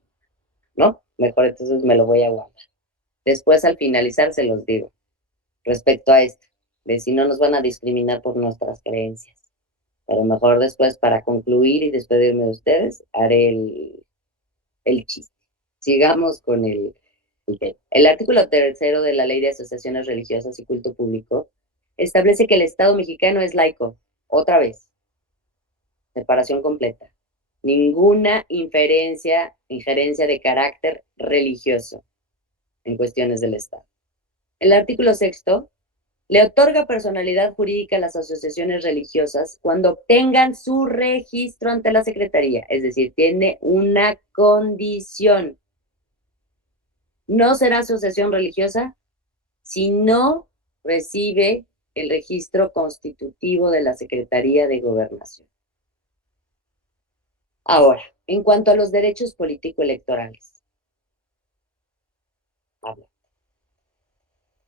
¿no? Mejor entonces me lo voy a guardar. Después, al finalizar, se los digo, respecto a esto, de si no nos van a discriminar por nuestras creencias. Pero mejor después, para concluir y despedirme de ustedes, haré el chiste. Sigamos con el tema. El artículo 3 de la Ley de Asociaciones Religiosas y Culto Público establece que el Estado mexicano es laico. Otra vez, separación completa. Ninguna injerencia de carácter religioso en cuestiones del Estado. El artículo 6 le otorga personalidad jurídica a las asociaciones religiosas cuando obtengan su registro ante la Secretaría, es decir, tiene una condición. No será asociación religiosa si no recibe el registro constitutivo de la Secretaría de Gobernación. Ahora, en cuanto a los derechos político-electorales.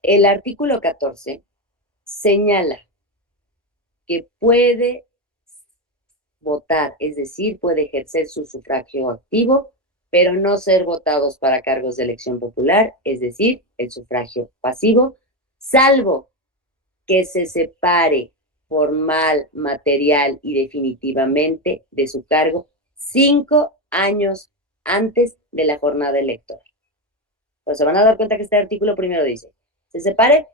El artículo 14 señala que puede votar, es decir, puede ejercer su sufragio activo, pero no ser votados para cargos de elección popular, es decir, el sufragio pasivo, salvo que se separe formal, material y definitivamente de su cargo 5 años antes de la jornada electoral. Pues se van a dar cuenta que este artículo primero dice, se separe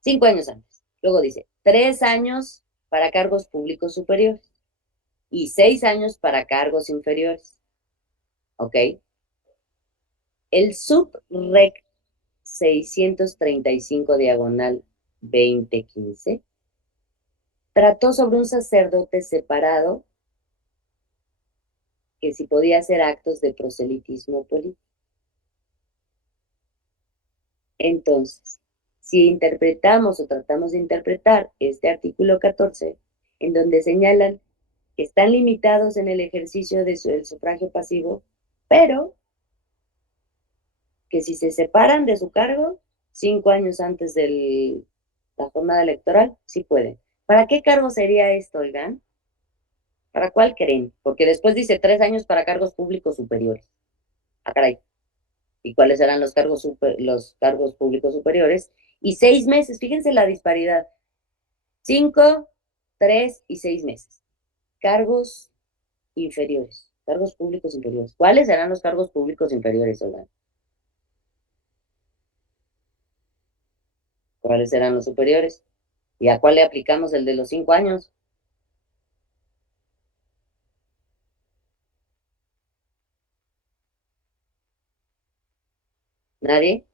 5 años antes. Luego dice, 3 años para cargos públicos superiores y 6 años para cargos inferiores. ¿Ok? El subrec 635 diagonal 2015 trató sobre un sacerdote separado que si podía hacer actos de proselitismo político. Entonces, si interpretamos o tratamos de interpretar este artículo 14, en donde señalan que están limitados en el ejercicio del sufragio pasivo, pero que si se separan de su cargo 5 años antes de la jornada electoral, sí pueden. ¿Para qué cargo sería esto, oigan? ¿Para cuál creen? Porque después dice 3 años para cargos públicos superiores. Ah, caray. ¿Y cuáles serán los cargos públicos superiores? Y 6 meses, fíjense la disparidad. 5, 3 y 6 meses. Cargos inferiores, cargos públicos inferiores. ¿Cuáles serán los cargos públicos inferiores, oigan? ¿Cuáles serán los superiores? ¿Y a cuál le aplicamos el de los 5 años? ¿Nadie?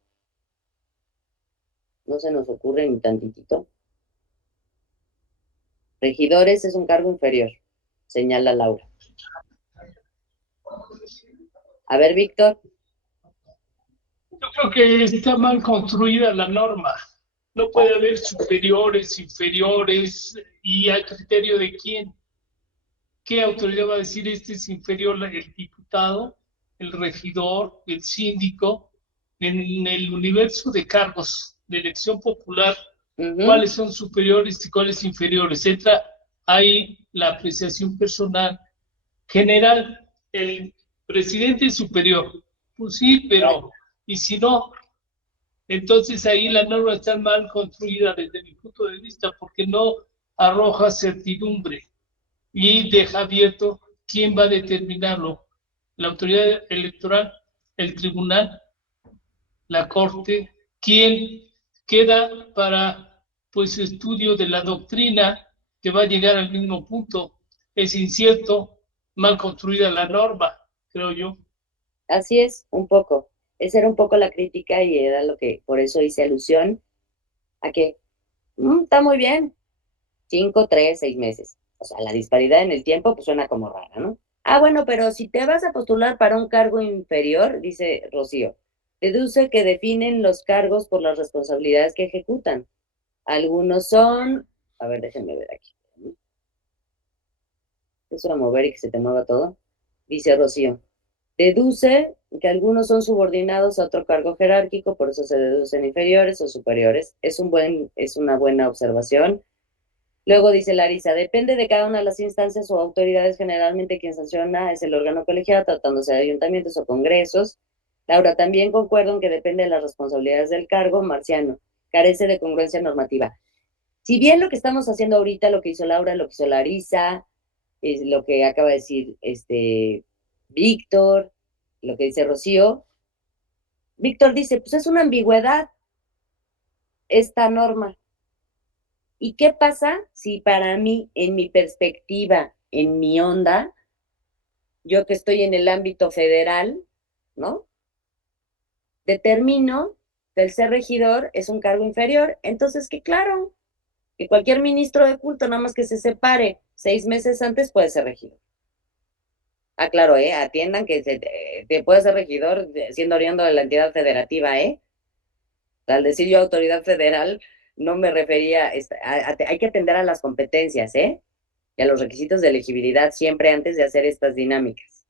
No se nos ocurre ni tantitito. Regidores es un cargo inferior, señala Laura. A ver, Víctor. Yo creo que está mal construida la norma. No puede haber superiores, inferiores, y a criterio de quién. ¿Qué autoridad va a decir este es inferior? ¿El diputado, el regidor, el síndico? En el universo de cargos de elección popular, ¿cuáles son superiores y cuáles inferiores? Entra ahí la apreciación personal general. El presidente es superior. Pues sí, pero ¿y si no? Entonces ahí la norma está mal construida desde mi punto de vista porque no arroja certidumbre y deja abierto quién va a determinarlo. La autoridad electoral, el tribunal, la corte, quién queda para pues estudio de la doctrina que va a llegar al mismo punto. Es incierto, mal construida la norma, creo yo. Así es, un poco. Esa era un poco la crítica y era lo que, por eso hice alusión a que está muy bien, 5, 3, 6 meses. O sea, la disparidad en el tiempo pues suena como rara, ¿no? Ah, bueno, pero si te vas a postular para un cargo inferior, dice Rocío, deduce que definen los cargos por las responsabilidades que ejecutan. Algunos son, a ver, déjenme ver aquí. Eso a mover y que se te mueva todo. Dice Rocío, deduce que algunos son subordinados a otro cargo jerárquico, por eso se deducen inferiores o superiores. Es una buena observación. Luego dice Larisa, depende de cada una de las instancias o autoridades, generalmente quien sanciona es el órgano colegiado, tratándose de ayuntamientos o congresos. Laura, también concuerdo en que depende de las responsabilidades del cargo. Marciano, carece de congruencia normativa. Si bien lo que estamos haciendo ahorita, lo que hizo Laura, lo que hizo Larisa, es lo que acaba de decir Víctor, lo que dice Rocío, Víctor dice, pues es una ambigüedad esta norma. ¿Y qué pasa si para mí, en mi perspectiva, en mi onda, yo que estoy en el ámbito federal, ¿no? Determino que el ser regidor es un cargo inferior, entonces que claro, que cualquier ministro de culto, nada más que se separe 6 meses antes, puede ser regidor. Ah, claro, atiendan que te puede ser regidor siendo oriundo de la entidad federativa, Al decir yo autoridad federal, no me refería, hay que atender a las competencias, y a los requisitos de elegibilidad siempre antes de hacer estas dinámicas.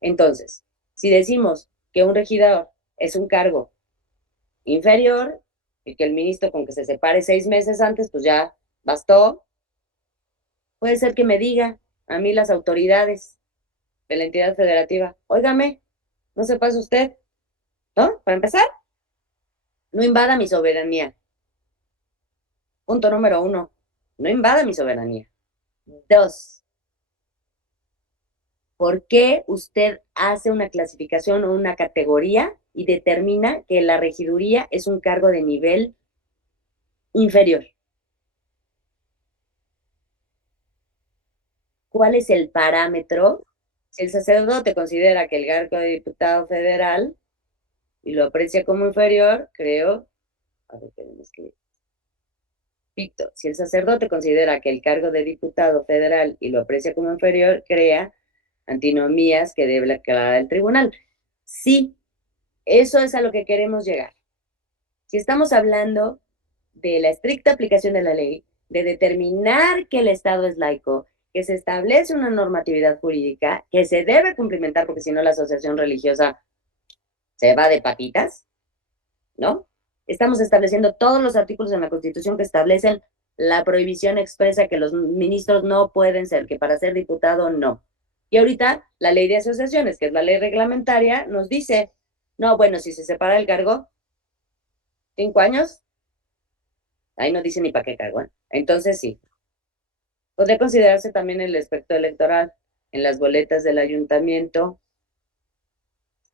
Entonces, si decimos que un regidor es un cargo inferior y que el ministro con que se separe 6 meses antes, pues ya bastó, puede ser que me diga a mí las autoridades de la entidad federativa, óigame, no se pase usted, ¿no? Para empezar, no invada mi soberanía. Punto número 1, no invada mi soberanía. 2, ¿por qué usted hace una clasificación o una categoría y determina que la regiduría es un cargo de nivel inferior? ¿Cuál es el parámetro? Si el sacerdote considera que el cargo de diputado federal y lo aprecia como inferior, creo, a ver, tenemos que Víctor, si el sacerdote considera que el cargo de diputado federal y lo aprecia como inferior, crea antinomías que debe aclarar el tribunal. Sí, eso es a lo que queremos llegar. Si estamos hablando de la estricta aplicación de la ley, de determinar que el Estado es laico, que se establece una normatividad jurídica que se debe cumplimentar porque si no la asociación religiosa se va de patitas, ¿no? Estamos estableciendo todos los artículos en la Constitución que establecen la prohibición expresa que los ministros no pueden ser, que para ser diputado no. Y ahorita la ley de asociaciones, que es la ley reglamentaria, nos dice, no, bueno, si se separa el cargo, 5 años, ahí no dice ni para qué cargo, Entonces sí. Podría considerarse también el aspecto electoral. En las boletas del ayuntamiento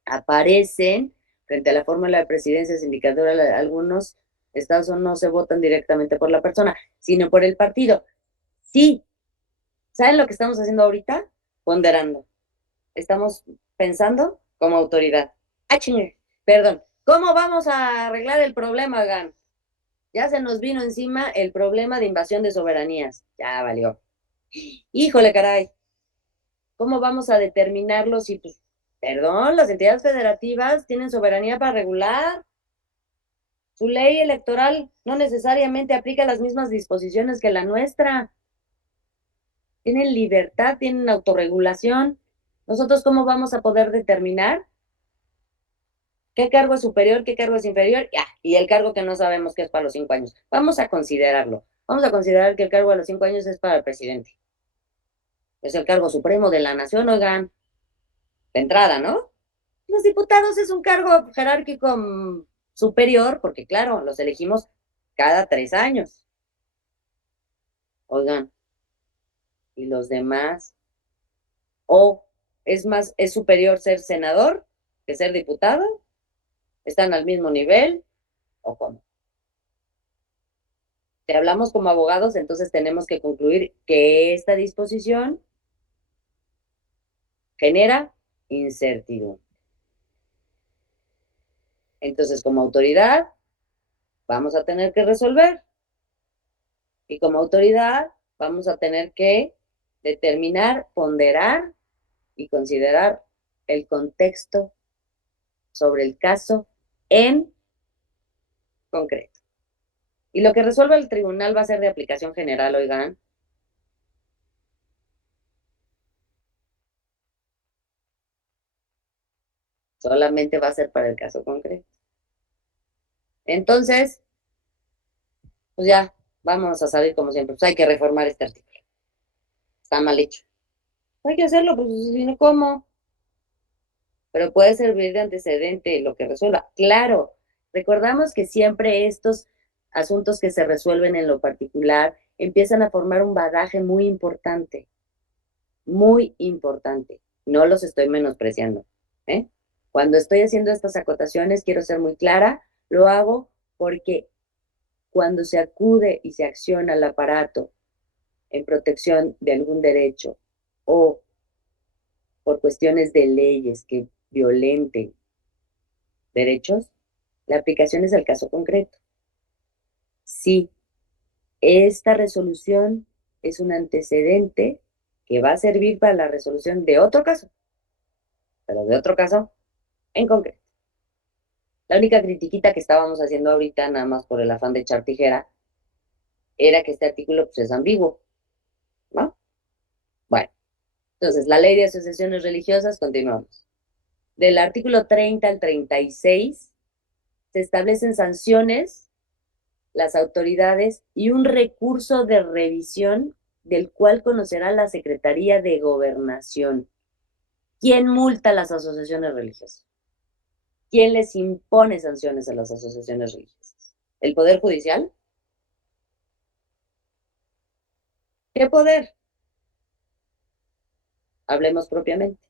aparecen frente a la fórmula de presidencia sindicatura, algunos estados no se votan directamente por la persona, sino por el partido. Sí, ¿saben lo que estamos haciendo ahorita? Ponderando. Estamos pensando como autoridad. Ah, chingue, perdón. ¿Cómo vamos a arreglar el problema, Gan? Ya se nos vino encima el problema de invasión de soberanías. Ya valió. Híjole, caray. ¿Cómo vamos a determinarlo si, pues, perdón, las entidades federativas tienen soberanía para regular? Su ley electoral no necesariamente aplica las mismas disposiciones que la nuestra. Tienen libertad, tienen autorregulación. ¿Nosotros cómo vamos a poder determinar qué cargo es superior, qué cargo es inferior? Y el cargo que no sabemos que es para los 5 años. Vamos a considerarlo. Vamos a considerar que el cargo de los 5 años es para el presidente. Es el cargo supremo de la nación, oigan, de entrada, ¿no? Los diputados es un cargo jerárquico superior, porque claro, los elegimos cada 3 años. Oigan, ¿y los demás? ¿O es superior ser senador que ser diputado? ¿Están al mismo nivel? ¿O cómo? Si hablamos como abogados, entonces tenemos que concluir que esta disposición genera incertidumbre. Entonces, como autoridad, vamos a tener que resolver. Y como autoridad, vamos a tener que determinar, ponderar y considerar el contexto sobre el caso en concreto. Y lo que resuelva el tribunal va a ser de aplicación general, oigan. Solamente va a ser para el caso concreto. Entonces, pues ya, vamos a salir como siempre, pues hay que reformar este artículo. Está mal hecho. Hay que hacerlo, pues si no, ¿cómo? Pero puede servir de antecedente lo que resuelva. Claro, recordamos que siempre estos asuntos que se resuelven en lo particular empiezan a formar un bagaje muy importante, muy importante. No los estoy menospreciando, ¿eh? Cuando estoy haciendo estas acotaciones, quiero ser muy clara, lo hago porque cuando se acude y se acciona al aparato en protección de algún derecho o por cuestiones de leyes que violenten derechos, la aplicación es el caso concreto. Sí, esta resolución es un antecedente que va a servir para la resolución de otro caso, pero de otro caso en concreto. La única critiquita que estábamos haciendo ahorita, nada más por el afán de echar tijera, era que este artículo pues, es ambiguo, ¿no? Bueno, entonces, la ley de asociaciones religiosas, continuamos. Del artículo 30 al 36 se establecen sanciones, las autoridades y un recurso de revisión del cual conocerá la Secretaría de Gobernación. ¿Quién multa a las asociaciones religiosas? ¿Quién les impone sanciones a las asociaciones religiosas? ¿El Poder Judicial? ¿Qué poder? Hablemos propiamente.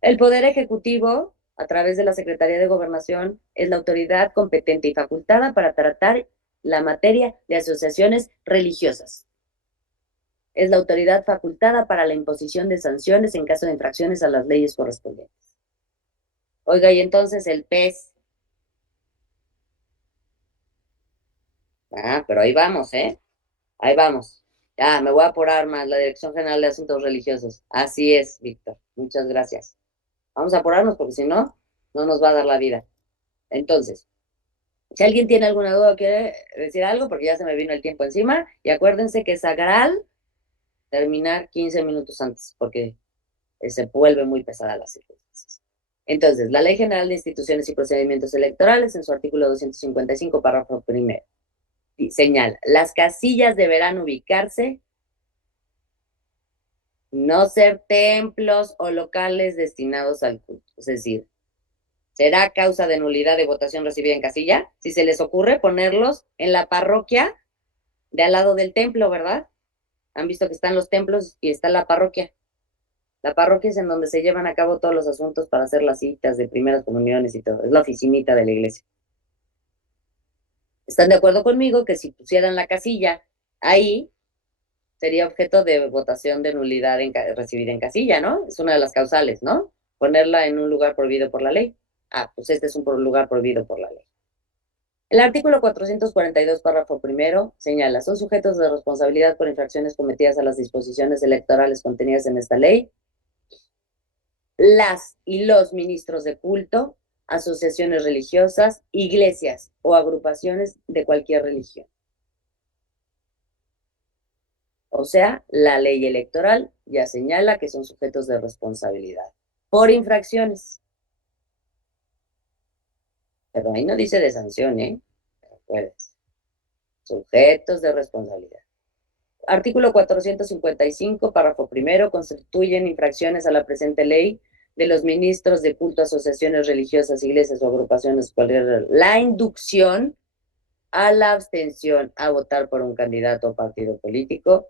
El Poder Ejecutivo, a través de la Secretaría de Gobernación, es la autoridad competente y facultada para tratar la materia de asociaciones religiosas. Es la autoridad facultada para la imposición de sanciones en caso de infracciones a las leyes correspondientes. Oiga, y entonces el PES. Pero ahí vamos, ¿eh? Ahí vamos. Ya, me voy a apurar más, la Dirección General de Asuntos Religiosos. Así es, Víctor. Muchas gracias. Vamos a apurarnos porque si no, no nos va a dar la vida. Entonces, si alguien tiene alguna duda o quiere decir algo, porque ya se me vino el tiempo encima, y acuérdense que es sagral terminar 15 minutos antes, porque se vuelve muy pesada las circunstancias. Entonces, la Ley General de Instituciones y Procedimientos Electorales, en su artículo 255, párrafo primero, señala, las casillas deberán ubicarse, no ser templos o locales destinados al culto. Es decir, será causa de nulidad de votación recibida en casilla si se les ocurre ponerlos en la parroquia de al lado del templo, ¿verdad? Han visto que están los templos y está la parroquia. La parroquia es en donde se llevan a cabo todos los asuntos para hacer las citas de primeras comuniones y todo. Es la oficinita de la iglesia. ¿Están de acuerdo conmigo que si pusieran la casilla ahí, sería objeto de votación de nulidad recibida en casilla, ¿no? Es una de las causales, ¿no? Ponerla en un lugar prohibido por la ley. Pues este es un lugar prohibido por la ley. El artículo 442, párrafo primero, señala, son sujetos de responsabilidad por infracciones cometidas a las disposiciones electorales contenidas en esta ley, las y los ministros de culto, asociaciones religiosas, iglesias o agrupaciones de cualquier religión. O sea, la ley electoral ya señala que son sujetos de responsabilidad por infracciones. Pero ahí no dice de sanción, ¿eh? Acuérdense. Sujetos de responsabilidad. Artículo 455, párrafo primero, constituyen infracciones a la presente ley de los ministros de culto, asociaciones religiosas, iglesias o agrupaciones, la inducción a la abstención a votar por un candidato o partido político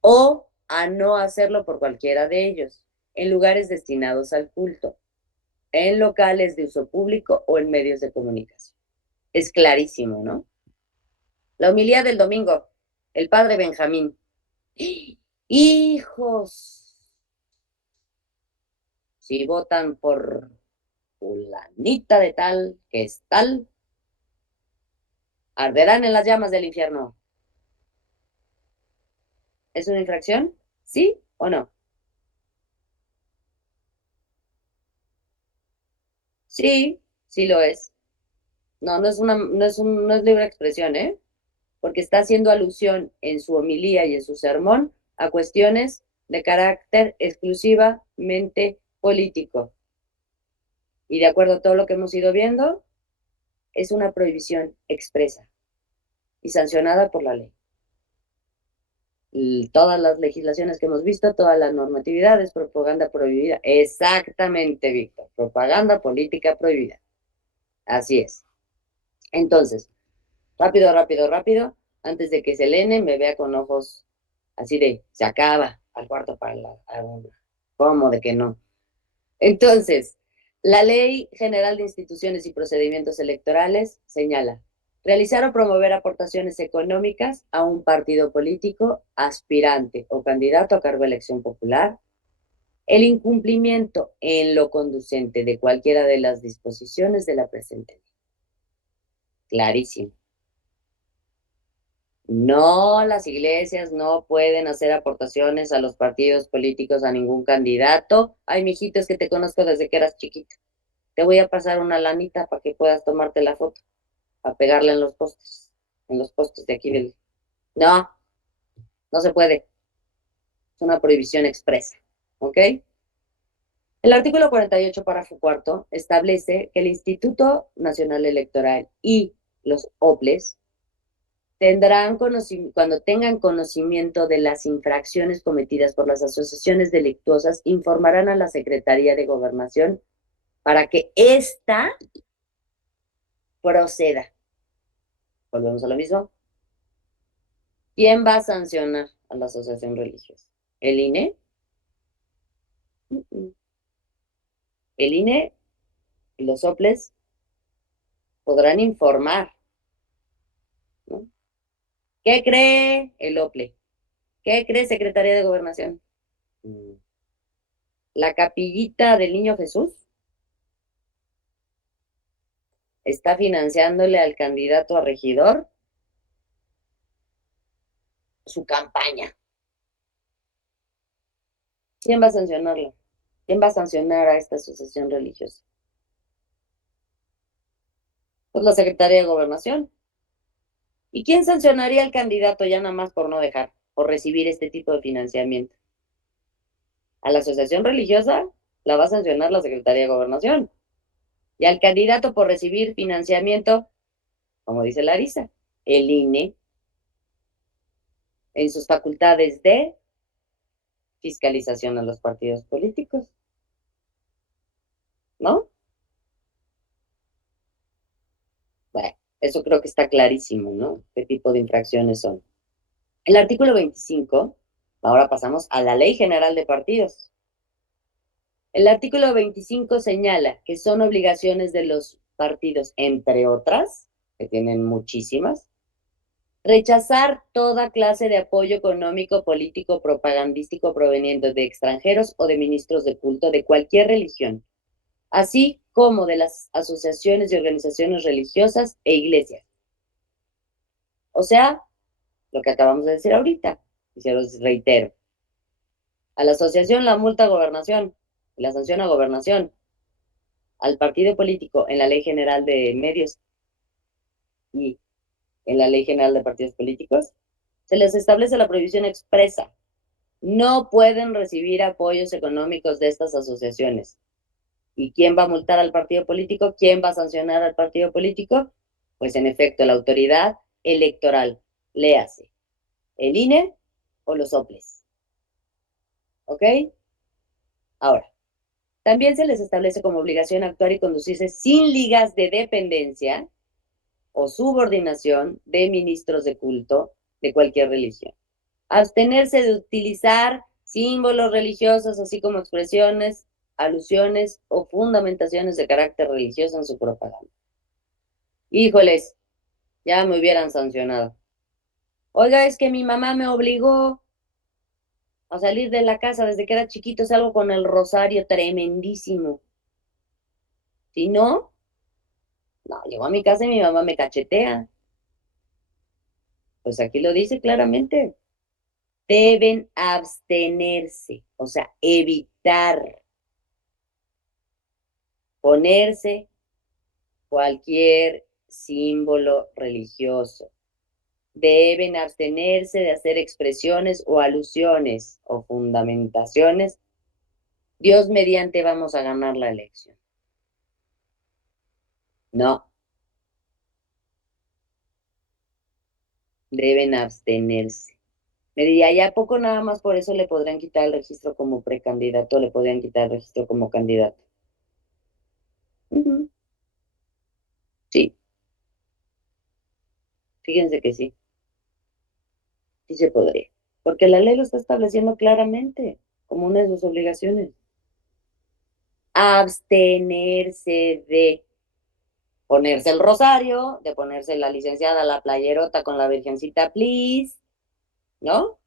o a no hacerlo por cualquiera de ellos, en lugares destinados al culto, en locales de uso público o en medios de comunicación. Es clarísimo, ¿no? La homilía del domingo, el padre Benjamín. Hijos, si votan por fulanita de tal, que es tal, arderán en las llamas del infierno. ¿Es una infracción? ¿Sí o no? Sí, sí lo es. No, no es libre expresión, ¿eh? Porque está haciendo alusión en su homilía y en su sermón a cuestiones de carácter exclusivamente político. Y de acuerdo a todo lo que hemos ido viendo, es una prohibición expresa. y sancionada por la ley. Todas las legislaciones que hemos visto, toda la normatividad es propaganda prohibida. Exactamente, Víctor. Propaganda política prohibida. Así es. Entonces, rápido, rápido, rápido, antes de que Selene me vea con ojos así de, se acaba al cuarto para la... ¿Cómo de que no? Entonces, la Ley General de Instituciones y Procedimientos Electorales señala realizar o promover aportaciones económicas a un partido político, aspirante o candidato a cargo de elección popular, el incumplimiento en lo conducente de cualquiera de las disposiciones de la presente ley. Clarísimo. No, las iglesias no pueden hacer aportaciones a los partidos políticos, a ningún candidato. Ay, mijito, es que te conozco desde que eras chiquita. Te voy a pasar una lanita para que puedas tomarte la foto, a pegarla en los postes de aquí del... No, no se puede. Es una prohibición expresa, ¿ok? El artículo 48, párrafo cuarto, establece que el Instituto Nacional Electoral y los OPLES cuando tengan conocimiento de las infracciones cometidas por las asociaciones delictuosas, informarán a la Secretaría de Gobernación para que ésta proceda. Volvemos a lo mismo. ¿Quién va a sancionar a la asociación religiosa? ¿El INE? El INE y los OPLES podrán informar, ¿no? ¿Qué cree el OPLE? ¿Qué cree Secretaría de Gobernación? La capillita del Niño Jesús está financiándole al candidato a regidor su campaña. ¿Quién va a sancionarlo? ¿Quién va a sancionar a esta asociación religiosa? Pues la Secretaría de Gobernación. ¿Y quién sancionaría al candidato ya nada más por no dejar, por recibir este tipo de financiamiento? A la asociación religiosa la va a sancionar la Secretaría de Gobernación. Y al candidato por recibir financiamiento, como dice Larisa, el INE, en sus facultades de fiscalización a los partidos políticos, ¿no? Bueno, eso creo que está clarísimo, ¿no? ¿Qué tipo de infracciones son? El artículo 25, ahora pasamos a la Ley General de Partidos. El artículo 25 señala que son obligaciones de los partidos, entre otras, que tienen muchísimas, rechazar toda clase de apoyo económico, político, propagandístico proveniente de extranjeros o de ministros de culto de cualquier religión, así como de las asociaciones y organizaciones religiosas e iglesias. O sea, lo que acabamos de decir ahorita, y se los reitero. A la asociación la multa a gobernación, y la sanción a gobernación. Al partido político en la Ley General de Medios y en la Ley General de Partidos Políticos, se les establece la prohibición expresa. No pueden recibir apoyos económicos de estas asociaciones. ¿Y quién va a multar al partido político? ¿Quién va a sancionar al partido político? Pues en efecto, la autoridad electoral, léase, el INE o los OPLES. ¿Ok? Ahora, también se les establece como obligación actuar y conducirse sin ligas de dependencia o subordinación de ministros de culto de cualquier religión. Abstenerse de utilizar símbolos religiosos, así como expresiones, alusiones o fundamentaciones de carácter religioso en su propaganda. Híjoles, ya me hubieran sancionado. Oiga, es que mi mamá me obligó a salir de la casa desde que era chiquito, salgo con el rosario tremendísimo. Si no, no, llego a mi casa y mi mamá me cachetea. Pues aquí lo dice claramente. Deben abstenerse, o sea, evitar ponerse cualquier símbolo religioso. Deben abstenerse de hacer expresiones o alusiones o fundamentaciones. Dios mediante vamos a ganar la elección. No. deben abstenerse. Me diría, ¿y a poco nada más por eso le podrían quitar el registro como precandidato, le podrían quitar el registro como candidato? Ujú. Sí, fíjense que sí, sí se podría. Porque la ley lo está estableciendo claramente como una de sus obligaciones. Abstenerse de ponerse el rosario, de ponerse la licenciada la playerota con la virgencita, please, ¿no?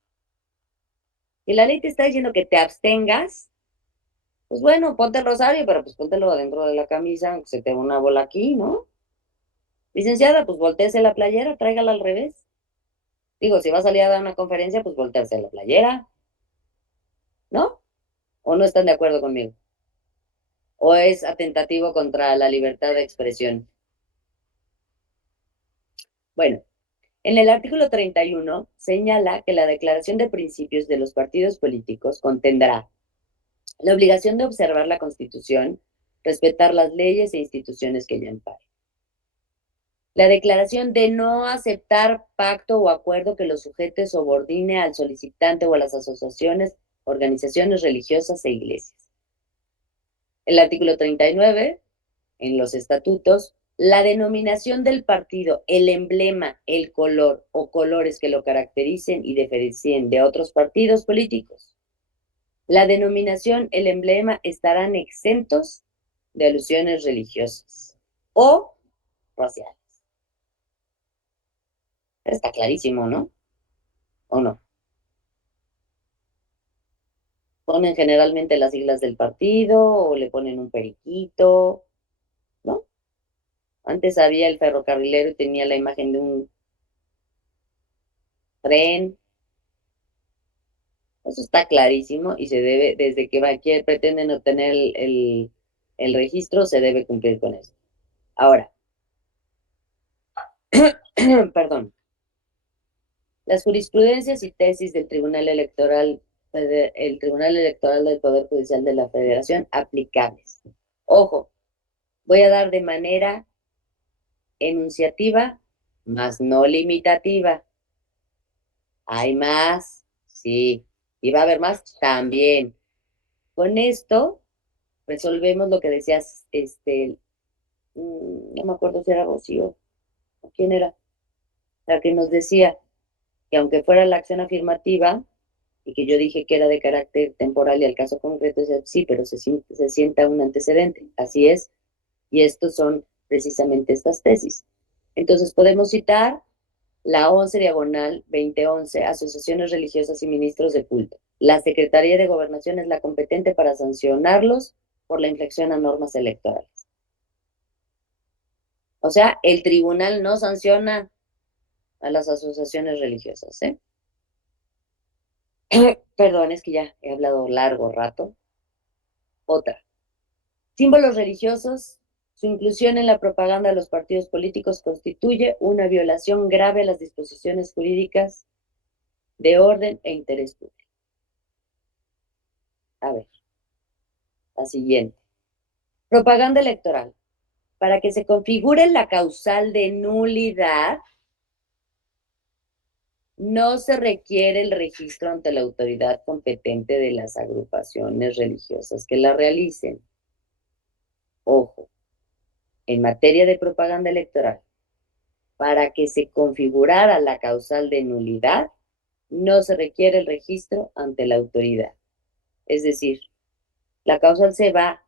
Y la ley te está diciendo que te abstengas, pues bueno, ponte el rosario, pero pues póntelo adentro de la camisa, aunque se te ve una bola aquí, ¿no? Licenciada, pues volteese la playera, tráigala al revés. Digo, si va a salir a dar una conferencia, pues voltearse la playera, ¿no? ¿O no están de acuerdo conmigo? ¿O es atentativo contra la libertad de expresión? Bueno, en el artículo 31 señala que la declaración de principios de los partidos políticos contendrá la obligación de observar la Constitución, respetar las leyes e instituciones que ella ampare. La declaración de no aceptar pacto o acuerdo que los sujetos subordine al solicitante o a las asociaciones, organizaciones religiosas e iglesias. El artículo 39, en los estatutos, la denominación del partido, el emblema, el color o colores que lo caractericen y diferencien de otros partidos políticos. La denominación, el emblema estarán exentos de alusiones religiosas o raciales. Está clarísimo, ¿no? ¿O no? Ponen generalmente las siglas del partido o le ponen un periquito, ¿no? Antes había el ferrocarrilero y tenía la imagen de un tren. Eso está clarísimo y se debe, desde que pretenden obtener el registro, se debe cumplir con eso. Ahora, perdón, las jurisprudencias y tesis del Tribunal Electoral, el Tribunal Electoral del Poder Judicial de la Federación aplicables. Ojo, voy a dar de manera enunciativa, más no limitativa. ¿Hay más? Sí. ¿Y va a haber más? También. Con esto resolvemos lo que decías, no me acuerdo si era Rocío o quién era, la que nos decía que aunque fuera la acción afirmativa, y que yo dije que era de carácter temporal y al caso concreto, sí, pero se sienta un antecedente. Así es. Y estos son precisamente estas tesis. Entonces podemos citar la 11/2011, asociaciones religiosas y ministros de culto. La Secretaría de Gobernación es la competente para sancionarlos por la infracción a normas electorales. O sea, el tribunal no sanciona a las asociaciones religiosas, ¿eh? Perdón, es que ya he hablado largo rato. Otra. Símbolos religiosos, su inclusión en la propaganda de los partidos políticos constituye una violación grave a las disposiciones jurídicas de orden e interés público. A ver, la siguiente. Propaganda electoral. Para que se configure la causal de nulidad, no se requiere el registro ante la autoridad competente de las agrupaciones religiosas que la realicen. Ojo, en materia de propaganda electoral, para que se configurara la causal de nulidad, no se requiere el registro ante la autoridad. Es decir, la causal se va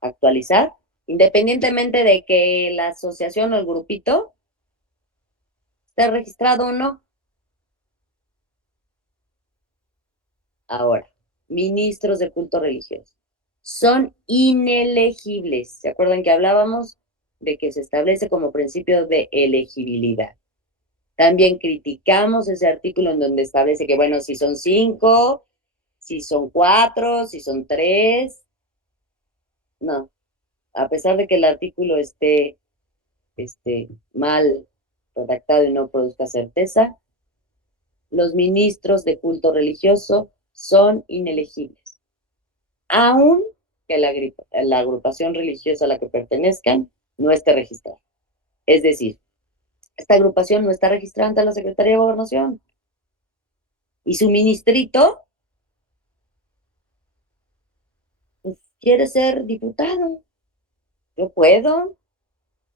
a actualizar independientemente de que la asociación o el grupito esté registrado o no. Ahora, ministros de culto religioso son inelegibles. ¿Se acuerdan que hablábamos de que se establece como principio de elegibilidad? También criticamos ese artículo en donde establece que, bueno, si son 5, si son 4, si son 3. No, a pesar de que el artículo esté mal redactado y no produzca certeza, los ministros de culto religioso son inelegibles, aun que la agrupación religiosa a la que pertenezcan no esté registrada. Es decir, Esta agrupación no está registrada ante la Secretaría de Gobernación. Y su ministrito pues, quiere ser diputado. Yo puedo.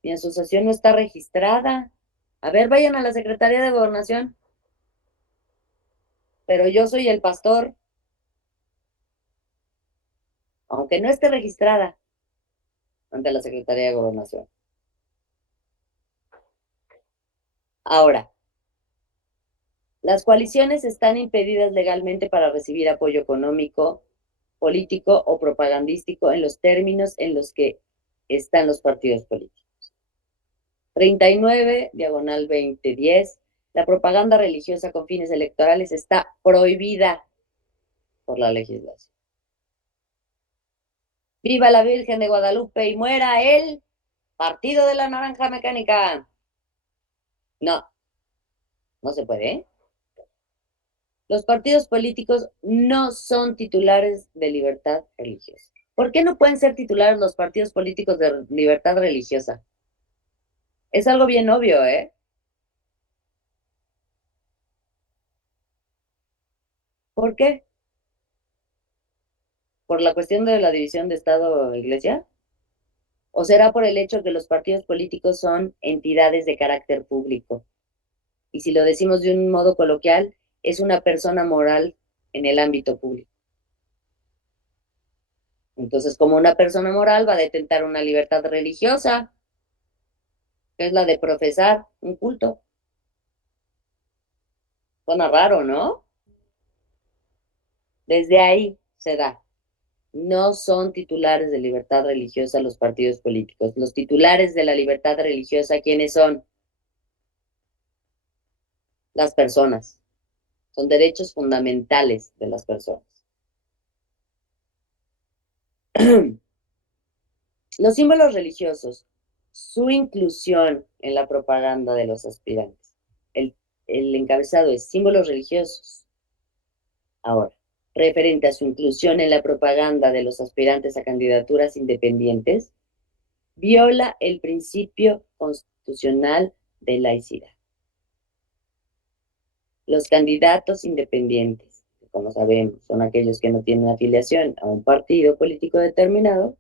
Mi asociación no está registrada. A ver, vayan a la Secretaría de Gobernación. Pero yo soy el pastor, aunque no esté registrada ante la Secretaría de Gobernación. Ahora, las coaliciones están impedidas legalmente para recibir apoyo económico, político o propagandístico en los términos en los que están los partidos políticos. 39/2010, la propaganda religiosa con fines electorales está prohibida por la legislación. ¡Viva la Virgen de Guadalupe y muera el Partido de la Naranja Mecánica! No, no se puede, ¿eh? Los partidos políticos no son titulares de libertad religiosa. ¿Por qué no pueden ser titulares los partidos políticos de libertad religiosa? Es algo bien obvio, ¿eh? ¿Por qué? ¿Por la cuestión de la división de Estado-Iglesia? ¿O será por el hecho que los partidos políticos son entidades de carácter público? Y si lo decimos de un modo coloquial, es una persona moral en el ámbito público. Entonces, como una persona moral va a detentar una libertad religiosa, que es la de profesar un culto. Suena raro, ¿no? Desde ahí se da. No son titulares de libertad religiosa los partidos políticos. Los titulares de la libertad religiosa, ¿quiénes son? Las personas. Son derechos fundamentales de las personas. Los símbolos religiosos, su inclusión en la propaganda de los aspirantes. El encabezado es símbolos religiosos. Ahora, referente a su inclusión en la propaganda de los aspirantes a candidaturas independientes, viola el principio constitucional de laicidad. Los candidatos independientes, como sabemos, son aquellos que no tienen afiliación a un partido político determinado,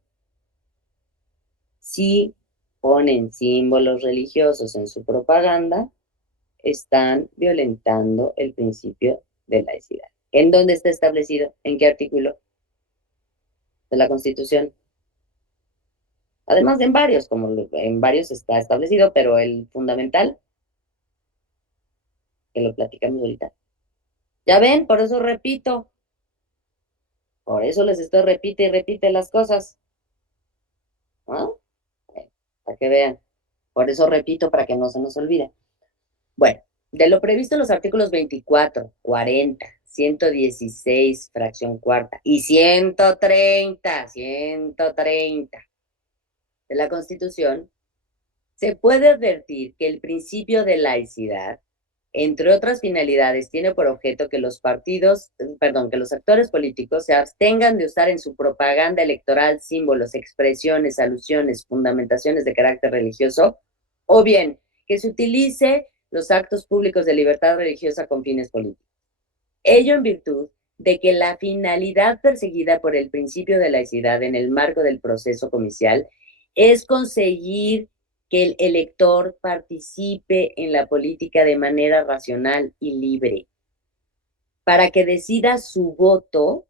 si ponen símbolos religiosos en su propaganda, están violentando el principio de laicidad. ¿En dónde está establecido? ¿En qué artículo de la Constitución? Además de en varios, como en varios está establecido, pero el fundamental, que lo platicamos ahorita. Ya ven, por eso repito, por eso les estoy repite y repite las cosas, ¿no? Para que vean. Por eso repito, para que no se nos olvide. Bueno, de lo previsto en los artículos 24, 40, 116, fracción cuarta, y 130 de la Constitución, se puede advertir que el principio de laicidad, entre otras finalidades, tiene por objeto que los que los actores políticos se abstengan de usar en su propaganda electoral símbolos, expresiones, alusiones, fundamentaciones de carácter religioso, o bien que se utilice los actos públicos de libertad religiosa con fines políticos. Ello en virtud de que la finalidad perseguida por el principio de laicidad en el marco del proceso comicial es conseguir que el elector participe en la política de manera racional y libre, para que decida su voto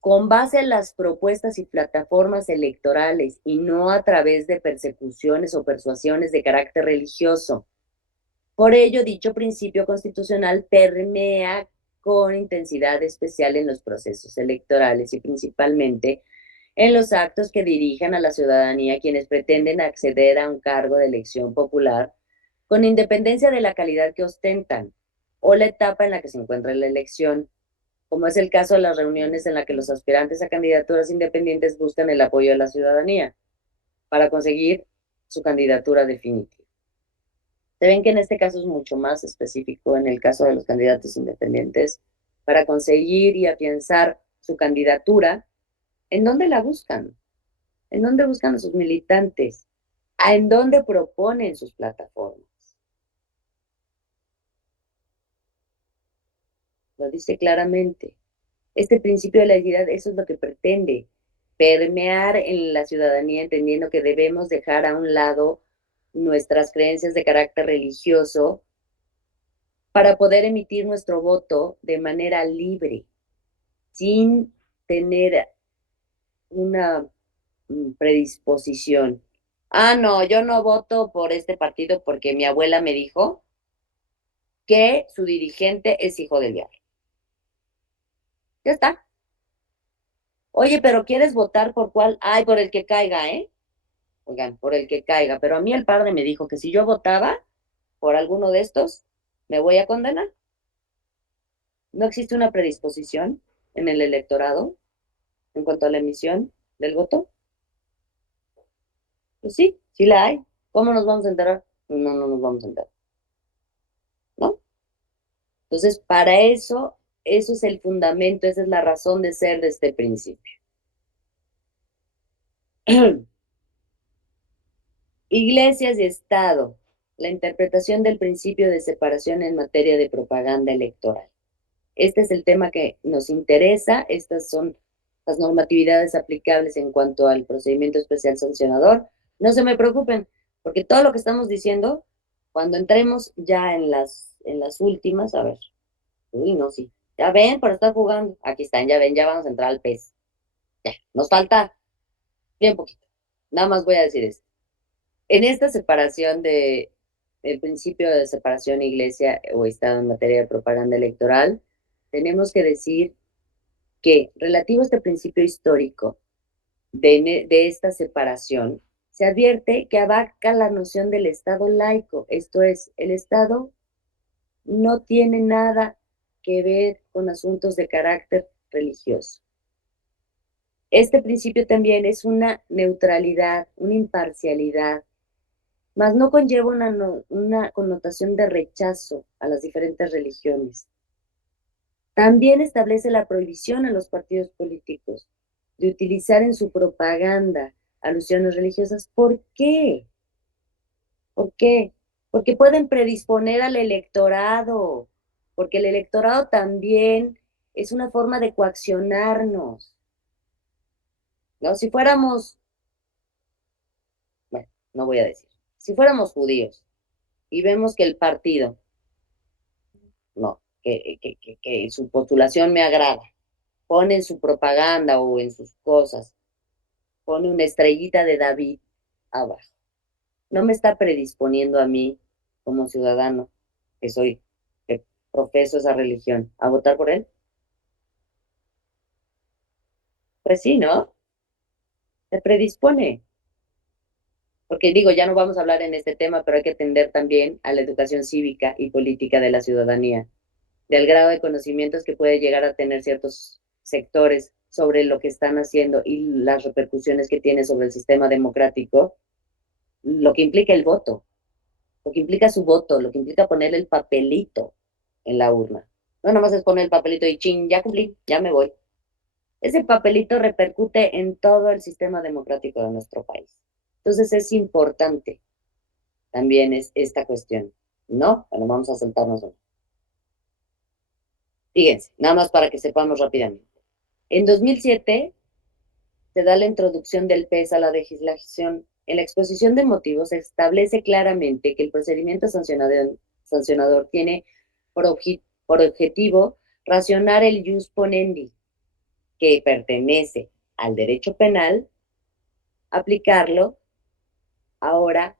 con base en las propuestas y plataformas electorales y no a través de persecuciones o persuasiones de carácter religioso. Por ello, dicho principio constitucional permea con intensidad especial en los procesos electorales y principalmente en los actos que dirijan a la ciudadanía quienes pretenden acceder a un cargo de elección popular con independencia de la calidad que ostentan o la etapa en la que se encuentra la elección, como es el caso de las reuniones en las que los aspirantes a candidaturas independientes buscan el apoyo de la ciudadanía para conseguir su candidatura definitiva. Se ven que en este caso es mucho más específico en el caso de los candidatos independientes para conseguir y afianzar su candidatura. ¿En dónde la buscan? ¿En dónde buscan a sus militantes? ¿En dónde proponen sus plataformas? lo dice claramente. Este principio de laicidad, eso es lo que pretende, permear en la ciudadanía, entendiendo que debemos dejar a un lado nuestras creencias de carácter religioso para poder emitir nuestro voto de manera libre, sin tener una predisposición. Ah, no, yo no voto por este partido porque mi abuela me dijo que su dirigente es hijo del diablo. Ya está. Oye, pero ¿quieres votar por cuál? Ay, por el que caiga, ¿eh? Oigan, por el que caiga. Pero a mí el padre me dijo que si yo votaba por alguno de estos, me voy a condenar. ¿No existe una predisposición en el electorado en cuanto a la emisión del voto? Pues sí, sí la hay. ¿Cómo nos vamos a enterar? No, no nos vamos a enterar, ¿no? Entonces, para eso, eso es el fundamento, esa es la razón de ser de este principio. Iglesias y Estado, la interpretación del principio de separación en materia de propaganda electoral. Este es el tema que nos interesa, estas son las normatividades aplicables en cuanto al procedimiento especial sancionador. No se me preocupen, porque todo lo que estamos diciendo, cuando entremos ya en las últimas, a ver, uy, no, sí, ya ven, por estar jugando, aquí están, ya ven, ya vamos a entrar al PES. Ya, nos falta bien poquito. Nada más voy a decir esto. En esta separación de el principio de separación iglesia o Estado en materia de propaganda electoral, tenemos que decir que relativo a este principio histórico de esta separación, se advierte que abarca la noción del Estado laico, esto es, el Estado no tiene nada que ver con asuntos de carácter religioso. Este principio también es una neutralidad, una imparcialidad, mas no conlleva una connotación de rechazo a las diferentes religiones. También establece la prohibición a los partidos políticos de utilizar en su propaganda alusiones religiosas. ¿Por qué? ¿Por qué? Porque pueden predisponer al electorado, porque el electorado también es una forma de coaccionarnos, ¿no? Si fuéramos, bueno, no voy a decir, si fuéramos judíos y vemos que el partido, no, que su postulación me agrada, pone en su propaganda o en sus cosas, pone una estrellita de David abajo. No me está predisponiendo a mí, como ciudadano, que soy, que profeso esa religión, a votar por él. Pues sí, ¿no? Se predispone. Porque digo, ya no vamos a hablar en este tema, pero hay que atender también a la educación cívica y política de la ciudadanía, del grado de conocimientos que puede llegar a tener ciertos sectores sobre lo que están haciendo y las repercusiones que tiene sobre el sistema democrático, lo que implica el voto, lo que implica su voto, lo que implica poner el papelito en la urna. No nomás es poner el papelito y ching, ya cumplí, ya me voy. Ese papelito repercute en todo el sistema democrático de nuestro país. Entonces es importante también es esta cuestión, ¿no? Bueno, vamos a sentarnos. Fíjense, nada más para que sepamos rápidamente. En 2007 se da la introducción del PES a la legislación. En la exposición de motivos se establece claramente que el procedimiento sancionador tiene por objetivo racionar el jus ponendi, que pertenece al derecho penal, aplicarlo ahora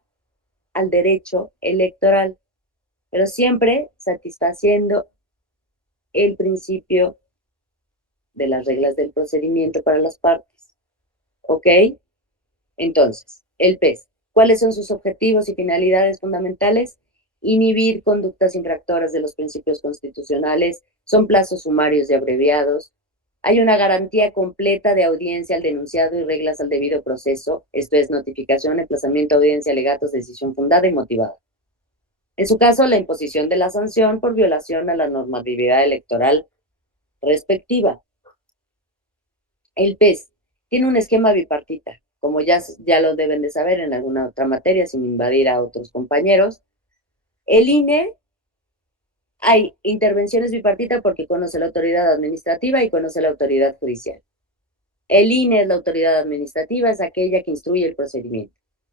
al derecho electoral, pero siempre satisfaciendo el principio de las reglas del procedimiento para las partes. ¿Ok? Entonces, el PES. ¿Cuáles son sus objetivos y finalidades fundamentales? Inhibir conductas infractoras de los principios constitucionales, son plazos sumarios y abreviados, hay una garantía completa de audiencia al denunciado y reglas al debido proceso, esto es notificación, emplazamiento, audiencia, alegatos, decisión fundada y motivada. En su caso, la imposición de la sanción por violación a la normatividad electoral respectiva. El PES tiene un esquema bipartita, como ya lo deben de saber en alguna otra materia, sin invadir a otros compañeros. El INE hay intervenciones bipartitas porque conoce la autoridad administrativa y conoce la autoridad judicial. El INE es la autoridad administrativa, es aquella que instruye el procedimiento.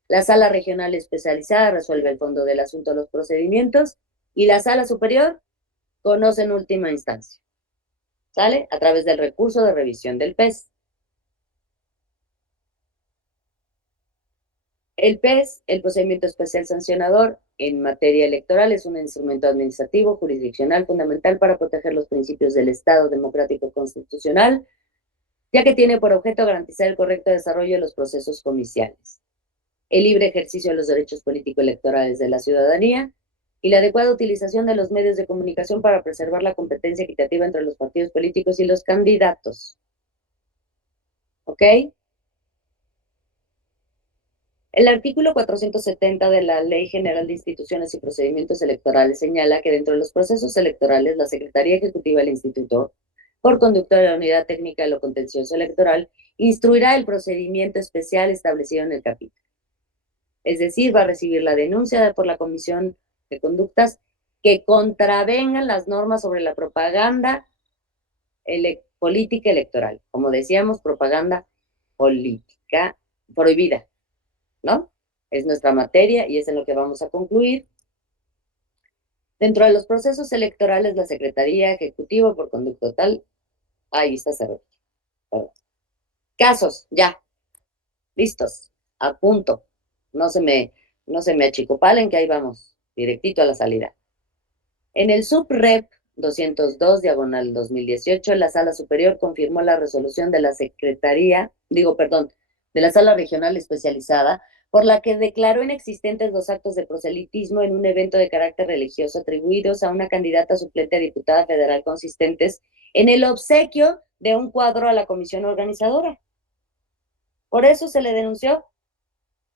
La sala regional especializada resuelve el fondo del asunto, los procedimientos, y la sala superior conoce en última instancia. ¿Sale? A través del recurso de revisión del PES. El PES, el procedimiento especial sancionador en materia electoral, es un instrumento administrativo jurisdiccional fundamental para proteger los principios del Estado democrático constitucional, ya que tiene por objeto garantizar el correcto desarrollo de los procesos comiciales, el libre ejercicio de los derechos político-electorales de la ciudadanía y la adecuada utilización de los medios de comunicación para preservar la competencia equitativa entre los partidos políticos y los candidatos. ¿Ok? El artículo 470 de la Ley General de Instituciones y Procedimientos Electorales señala que dentro de los procesos electorales, la Secretaría Ejecutiva del Instituto, por conducto de la Unidad Técnica de lo Contencioso Electoral, instruirá el procedimiento especial establecido en el capítulo. Es decir, va a recibir la denuncia por la Comisión de Conductas que contravengan las normas sobre la propaganda política electoral. Como decíamos, propaganda política prohibida, ¿no? Es nuestra materia y es en lo que vamos a concluir. Dentro de los procesos electorales, la Secretaría Ejecutiva por conducto tal, ahí está cerrado. Casos, ya, listos, a punto. No se me achicopalen, que ahí vamos, directito a la salida. En el SUBREP 202, diagonal 2018, la Sala Superior confirmó la resolución de la de la Sala Regional Especializada, por la que declaró inexistentes los actos de proselitismo en un evento de carácter religioso atribuidos a una candidata suplente a diputada federal consistentes en el obsequio de un cuadro a la comisión organizadora. Por eso se le denunció,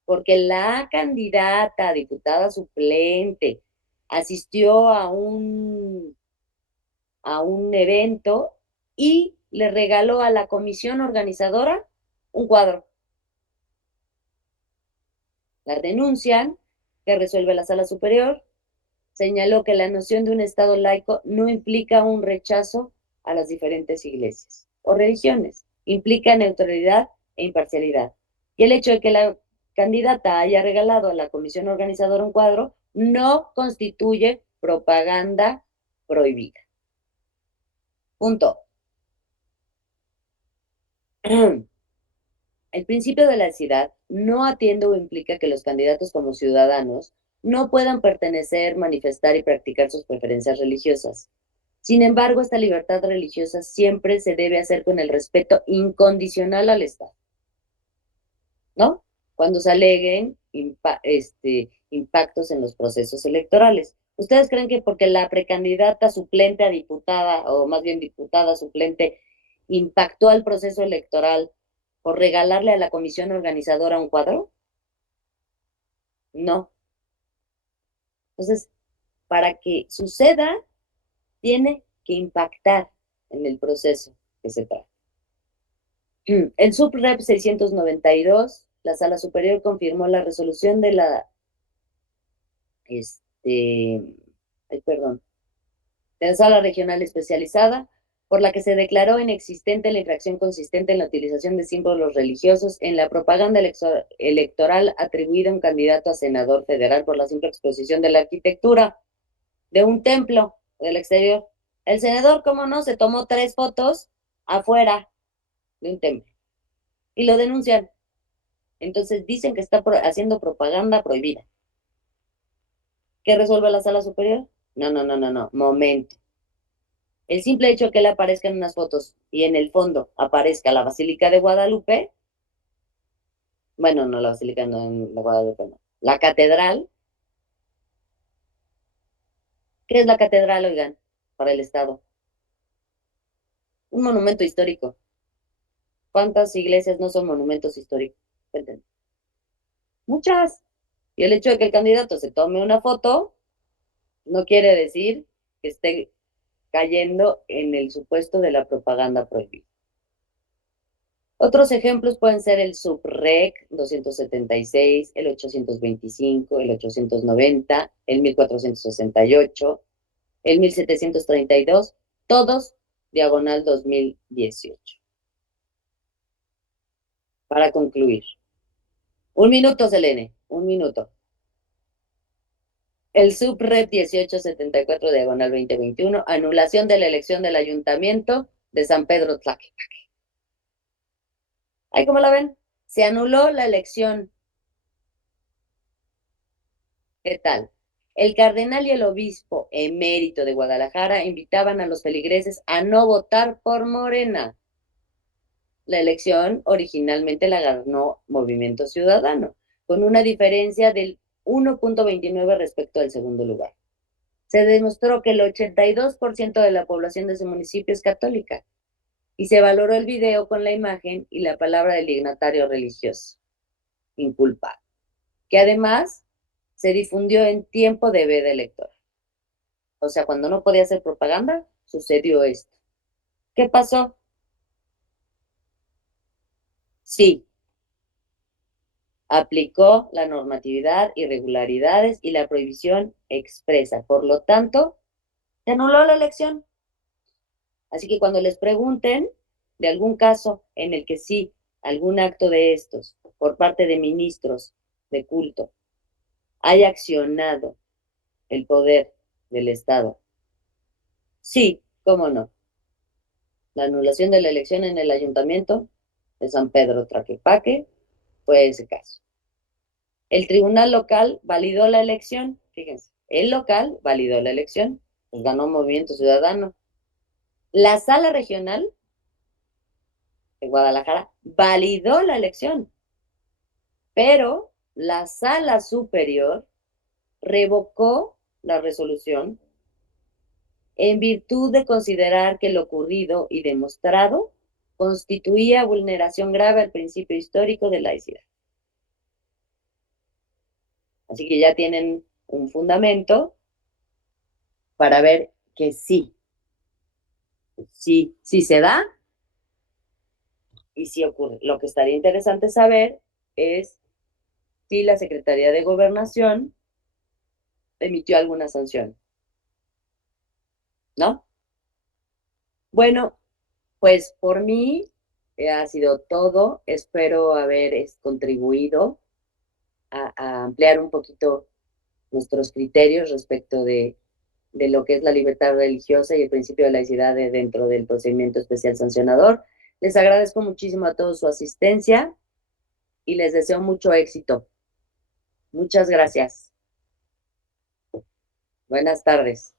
porque la candidata a diputada suplente asistió a un evento y le regaló a la comisión organizadora un cuadro. La denuncia que resuelve la Sala Superior señaló que la noción de un Estado laico no implica un rechazo a las diferentes iglesias o religiones, implica neutralidad e imparcialidad. Y el hecho de que la candidata haya regalado a la comisión organizadora un cuadro no constituye propaganda prohibida. Punto. El principio de laicidad no atiende o implica que los candidatos como ciudadanos no puedan pertenecer, manifestar y practicar sus preferencias religiosas. Sin embargo, esta libertad religiosa siempre se debe hacer con el respeto incondicional al Estado, ¿no? Cuando se aleguen impactos en los procesos electorales. ¿Ustedes creen que porque la precandidata suplente a diputada, o más bien diputada suplente, impactó al proceso electoral por regalarle a la comisión organizadora un cuadro? No. Entonces, para que suceda, tiene que impactar en el proceso que se trata. El SUBREP 692, la Sala Superior confirmó la resolución de la de la Sala Regional Especializada, por la que se declaró inexistente la infracción consistente en la utilización de símbolos religiosos en la propaganda electoral atribuida a un candidato a senador federal por la simple exposición de la arquitectura de un templo del exterior. El senador, cómo no, se tomó 3 fotos afuera de un templo y lo denuncian. Entonces dicen que está haciendo propaganda prohibida. ¿Qué resuelve la Sala Superior? No, momento. El simple hecho de que él aparezca en unas fotos y en el fondo aparezca la Basílica de Guadalupe, bueno, no la Basílica, no, en la Guadalupe, no, la catedral. ¿Qué es la catedral, oigan, para el Estado? Un monumento histórico. ¿Cuántas iglesias no son monumentos históricos? Cuéntenme. Muchas. Y el hecho de que el candidato se tome una foto no quiere decir que esté cayendo en el supuesto de la propaganda prohibida. Otros ejemplos pueden ser el SUBREC 276, el 825, el 890, el 1468, el 1732, todos diagonal 2018. Para concluir. 1 minuto, Selene, 1 minuto. El subred 1874 diagonal 2021, anulación de la elección del ayuntamiento de San Pedro Tlaquepaque. ¿Ahí cómo la ven? Se anuló la elección. ¿Qué tal? El cardenal y el obispo emérito de Guadalajara invitaban a los feligreses a no votar por Morena. La elección originalmente la ganó Movimiento Ciudadano, con una diferencia del 1.29 respecto al segundo lugar. Se demostró que el 82% de la población de ese municipio es católica y se valoró el video con la imagen y la palabra del dignatario religioso, inculpado, que además se difundió en tiempo de veda electoral. O sea, cuando no podía hacer propaganda, sucedió esto. ¿Qué pasó? Sí, aplicó la normatividad, irregularidades y la prohibición expresa. Por lo tanto, se anuló la elección. Así que cuando les pregunten de algún caso en el que sí, algún acto de estos por parte de ministros de culto haya accionado el poder del Estado, sí, cómo no, la anulación de la elección en el ayuntamiento de San Pedro Tlaquepaque fue ese caso. El tribunal local validó la elección, fíjense, el local validó la elección, pues ganó Movimiento Ciudadano. La sala regional de Guadalajara validó la elección, pero la sala superior revocó la resolución en virtud de considerar que lo ocurrido y demostrado constituía vulneración grave al principio histórico de laicidad. Así que ya tienen un fundamento para ver que sí se da y sí ocurre. Lo que estaría interesante saber es si la Secretaría de Gobernación emitió alguna sanción, ¿no? Bueno, pues por mí ha sido todo. Espero haber contribuido a ampliar un poquito nuestros criterios respecto de lo que es la libertad religiosa y el principio de laicidad dentro del procedimiento especial sancionador. Les agradezco muchísimo a todos su asistencia y les deseo mucho éxito. Muchas gracias. Buenas tardes.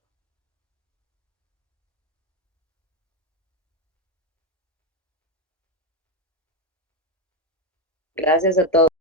Gracias a todos.